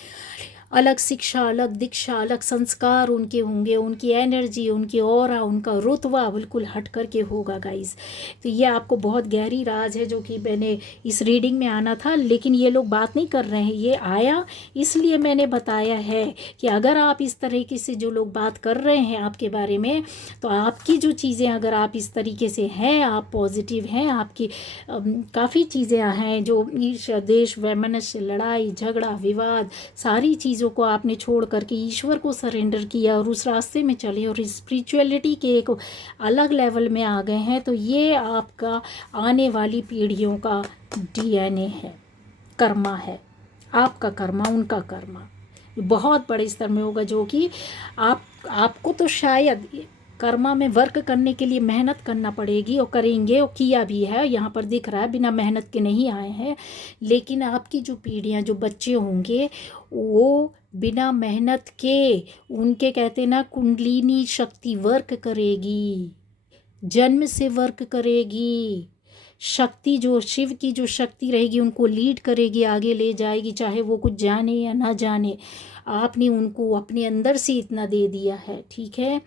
अलग शिक्षा, अलग दीक्षा, अलग संस्कार उनके होंगे, उनकी एनर्जी, उनकी ऑरा, उनका रुतबा बिल्कुल हट करके होगा गाइस। तो ये आपको बहुत गहरी राज है, जो कि मैंने इस रीडिंग में आना था, लेकिन ये लोग बात नहीं कर रहे हैं। ये आया इसलिए मैंने बताया है कि अगर आप इस तरीके से, जो लोग बात कर रहे हैं आपके बारे में, तो आपकी जो चीज़ें, अगर आप इस तरीके से हैं, आप पॉजिटिव हैं, आपकी काफ़ी चीज़ें हैं, जो ईर्ष्या, देश, वैमनस्य, लड़ाई झगड़ा, विवाद, सारी चीज़ों को आपने छोड़ करके ईश्वर को सरेंडर किया और उस रास्ते में चले, और स्पिरिचुअलिटी के एक अलग लेवल में आ गए हैं, तो ये आपका आने वाली पीढ़ियों का डीएनए है, कर्मा है। आपका कर्मा, उनका कर्मा बहुत बड़े स्तर में होगा, जो कि आपको तो शायद कर्मा में वर्क करने के लिए मेहनत करना पड़ेगी, और करेंगे, और किया भी है। यहाँ पर दिख रहा है, बिना मेहनत के नहीं आए हैं, लेकिन आपकी जो पीढ़ियाँ, जो बच्चे होंगे, वो बिना मेहनत के, उनके कहते ना कुंडलिनी शक्ति वर्क करेगी, जन्म से वर्क करेगी। शक्ति, जो शिव की जो शक्ति रहेगी, उनको लीड करेगी, आगे ले जाएगी, चाहे वो कुछ जाने या ना जाने। आपने उनको अपने अंदर से इतना दे दिया है, ठीक है।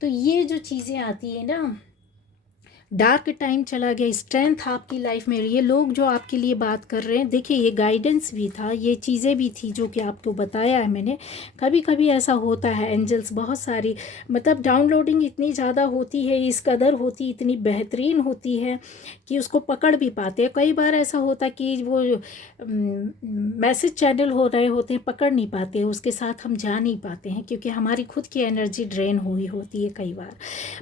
तो ये जो चीज़ें आती है ना, डार्क टाइम चला गया, स्ट्रेंथ आपकी लाइफ में, ये लोग जो आपके लिए बात कर रहे हैं, देखिए ये गाइडेंस भी था, ये चीज़ें भी थी जो कि आपको बताया है मैंने। कभी कभी ऐसा होता है, एंजल्स बहुत सारी, मतलब डाउनलोडिंग इतनी ज़्यादा होती है, इस कदर होती, इतनी बेहतरीन होती है कि उसको पकड़ भी पाते हैं। कई बार ऐसा होता है कि वो मैसेज चैनल हो रहे होते हैं, पकड़ नहीं पाते, उसके साथ हम जा नहीं पाते हैं, क्योंकि हमारी खुद की एनर्जी ड्रेन हुई होती है। कई बार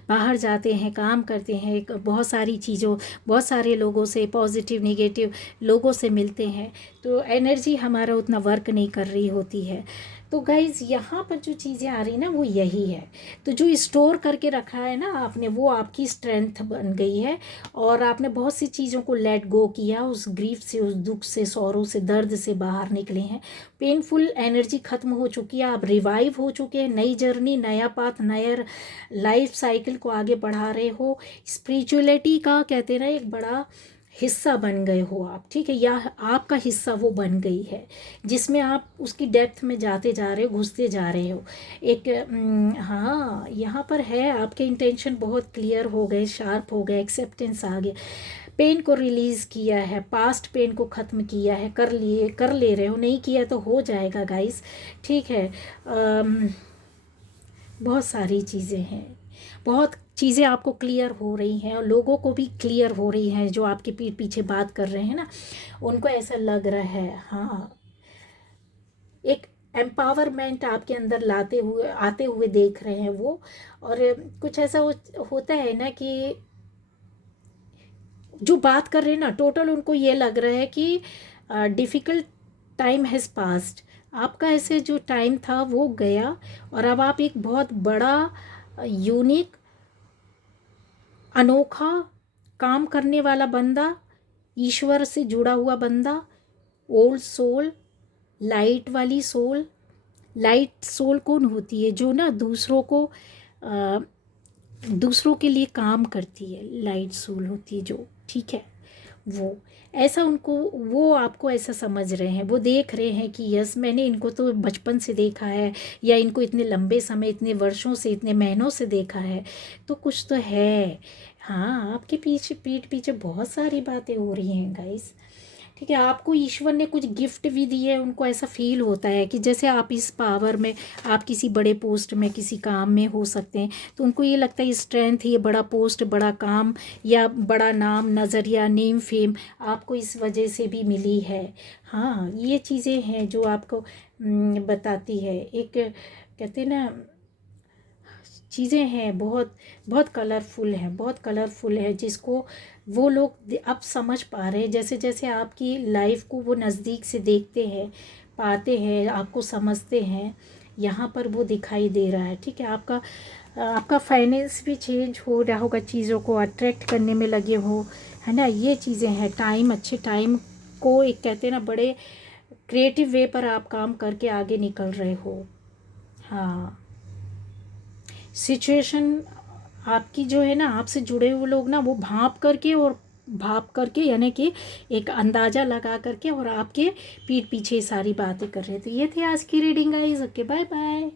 बाहर जाते हैं, काम करते हैं, बहुत सारी चीज़ों, बहुत सारे लोगों से, पॉजिटिव नेगेटिव लोगों से मिलते हैं, तो एनर्जी हमारा उतना वर्क नहीं कर रही होती है। तो गाइज़ यहाँ पर जो चीज़ें आ रही ना, वो यही है। तो जो स्टोर करके रखा है ना आपने, वो आपकी स्ट्रेंथ बन गई है, और आपने बहुत सी चीज़ों को लेट गो किया, उस ग्रीफ से, उस दुख से, सौरों से, दर्द से बाहर निकले हैं। पेनफुल एनर्जी ख़त्म हो चुकी है, आप रिवाइव हो चुके हैं, नई जर्नी, नया पाथ, नया लाइफ साइकिल को आगे बढ़ा रहे हो। स्पिरिचुअलिटी का कहते हैं ना एक बड़ा हिस्सा बन गए हो आप, ठीक है, या आपका हिस्सा वो बन गई है, जिसमें आप उसकी डेप्थ में जाते जा रहे हो, घुसते जा रहे हो। एक हाँ, यहाँ पर है, आपके इंटेंशन बहुत क्लियर हो गए, शार्प हो गए, एक्सेप्टेंस आ गया, पेन को रिलीज़ किया है, पास्ट पेन को ख़त्म किया है, कर ले रहे हो, नहीं किया तो हो जाएगा गाइस, ठीक है। बहुत सारी चीज़ें हैं, बहुत चीज़ें आपको क्लियर हो रही हैं, और लोगों को भी क्लियर हो रही हैं, जो आपके पीठ पीछे बात कर रहे हैं ना, उनको ऐसा लग रहा है, हाँ, एक एम्पावरमेंट आपके अंदर लाते हुए, आते हुए देख रहे हैं वो। और कुछ ऐसा होता है ना कि जो बात कर रहे हैं ना, टोटल उनको ये लग रहा है कि डिफ़िकल्ट टाइम हैज़ पास्ट, आपका ऐसे जो टाइम था वो गया, और अब आप एक बहुत बड़ा यूनिक, अनोखा, काम करने वाला बंदा, ईश्वर से जुड़ा हुआ बंदा, ओल्ड सोल, लाइट वाली सोल, लाइट सोल कौन होती है? जो ना दूसरों के लिए काम करती है, लाइट सोल होती है जो, ठीक है। वो ऐसा उनको, वो आपको ऐसा समझ रहे हैं, वो देख रहे हैं कि यस मैंने इनको तो बचपन से देखा है, या इनको इतने लंबे समय, इतने वर्षों से, इतने महीनों से देखा है, तो कुछ तो है। हाँ, आपके पीछे, पीठ पीछे बहुत सारी बातें हो रही हैं गाइस, ठीक है। आपको ईश्वर ने कुछ गिफ्ट भी दिए है, उनको ऐसा फील होता है कि जैसे आप इस पावर में, आप किसी बड़े पोस्ट में, किसी काम में हो सकते हैं, तो उनको ये लगता है स्ट्रेंथ, ये बड़ा पोस्ट, बड़ा काम, या बड़ा नाम, नज़रिया, नेम, फेम आपको इस वजह से भी मिली है। हाँ, ये चीज़ें हैं जो आपको बताती है। एक कहते हैं ना, चीज़ें हैं बहुत बहुत कलरफुल हैं, बहुत कलरफुल है, जिसको वो लोग अब समझ पा रहे हैं। जैसे जैसे आपकी लाइफ को वो नज़दीक से देखते हैं, पाते हैं, आपको समझते हैं, यहाँ पर वो दिखाई दे रहा है, ठीक है। आपका फाइनेंस भी चेंज हो रहा होगा, चीज़ों को अट्रैक्ट करने में लगे हो, है ना। ये चीज़ें हैं, टाइम, अच्छे टाइम को, एक कहते हैं ना, बड़े क्रिएटिव वे पर आप काम करके आगे निकल रहे हो। हाँ, सिचुएशन आपकी जो है ना, आपसे जुड़े हुए लोग ना, वो भाप करके यानी कि एक अंदाज़ा लगा करके और आपके पीठ पीछे सारी बातें कर रहे थे। ये थी आज की reading guys. Okay, bye bye.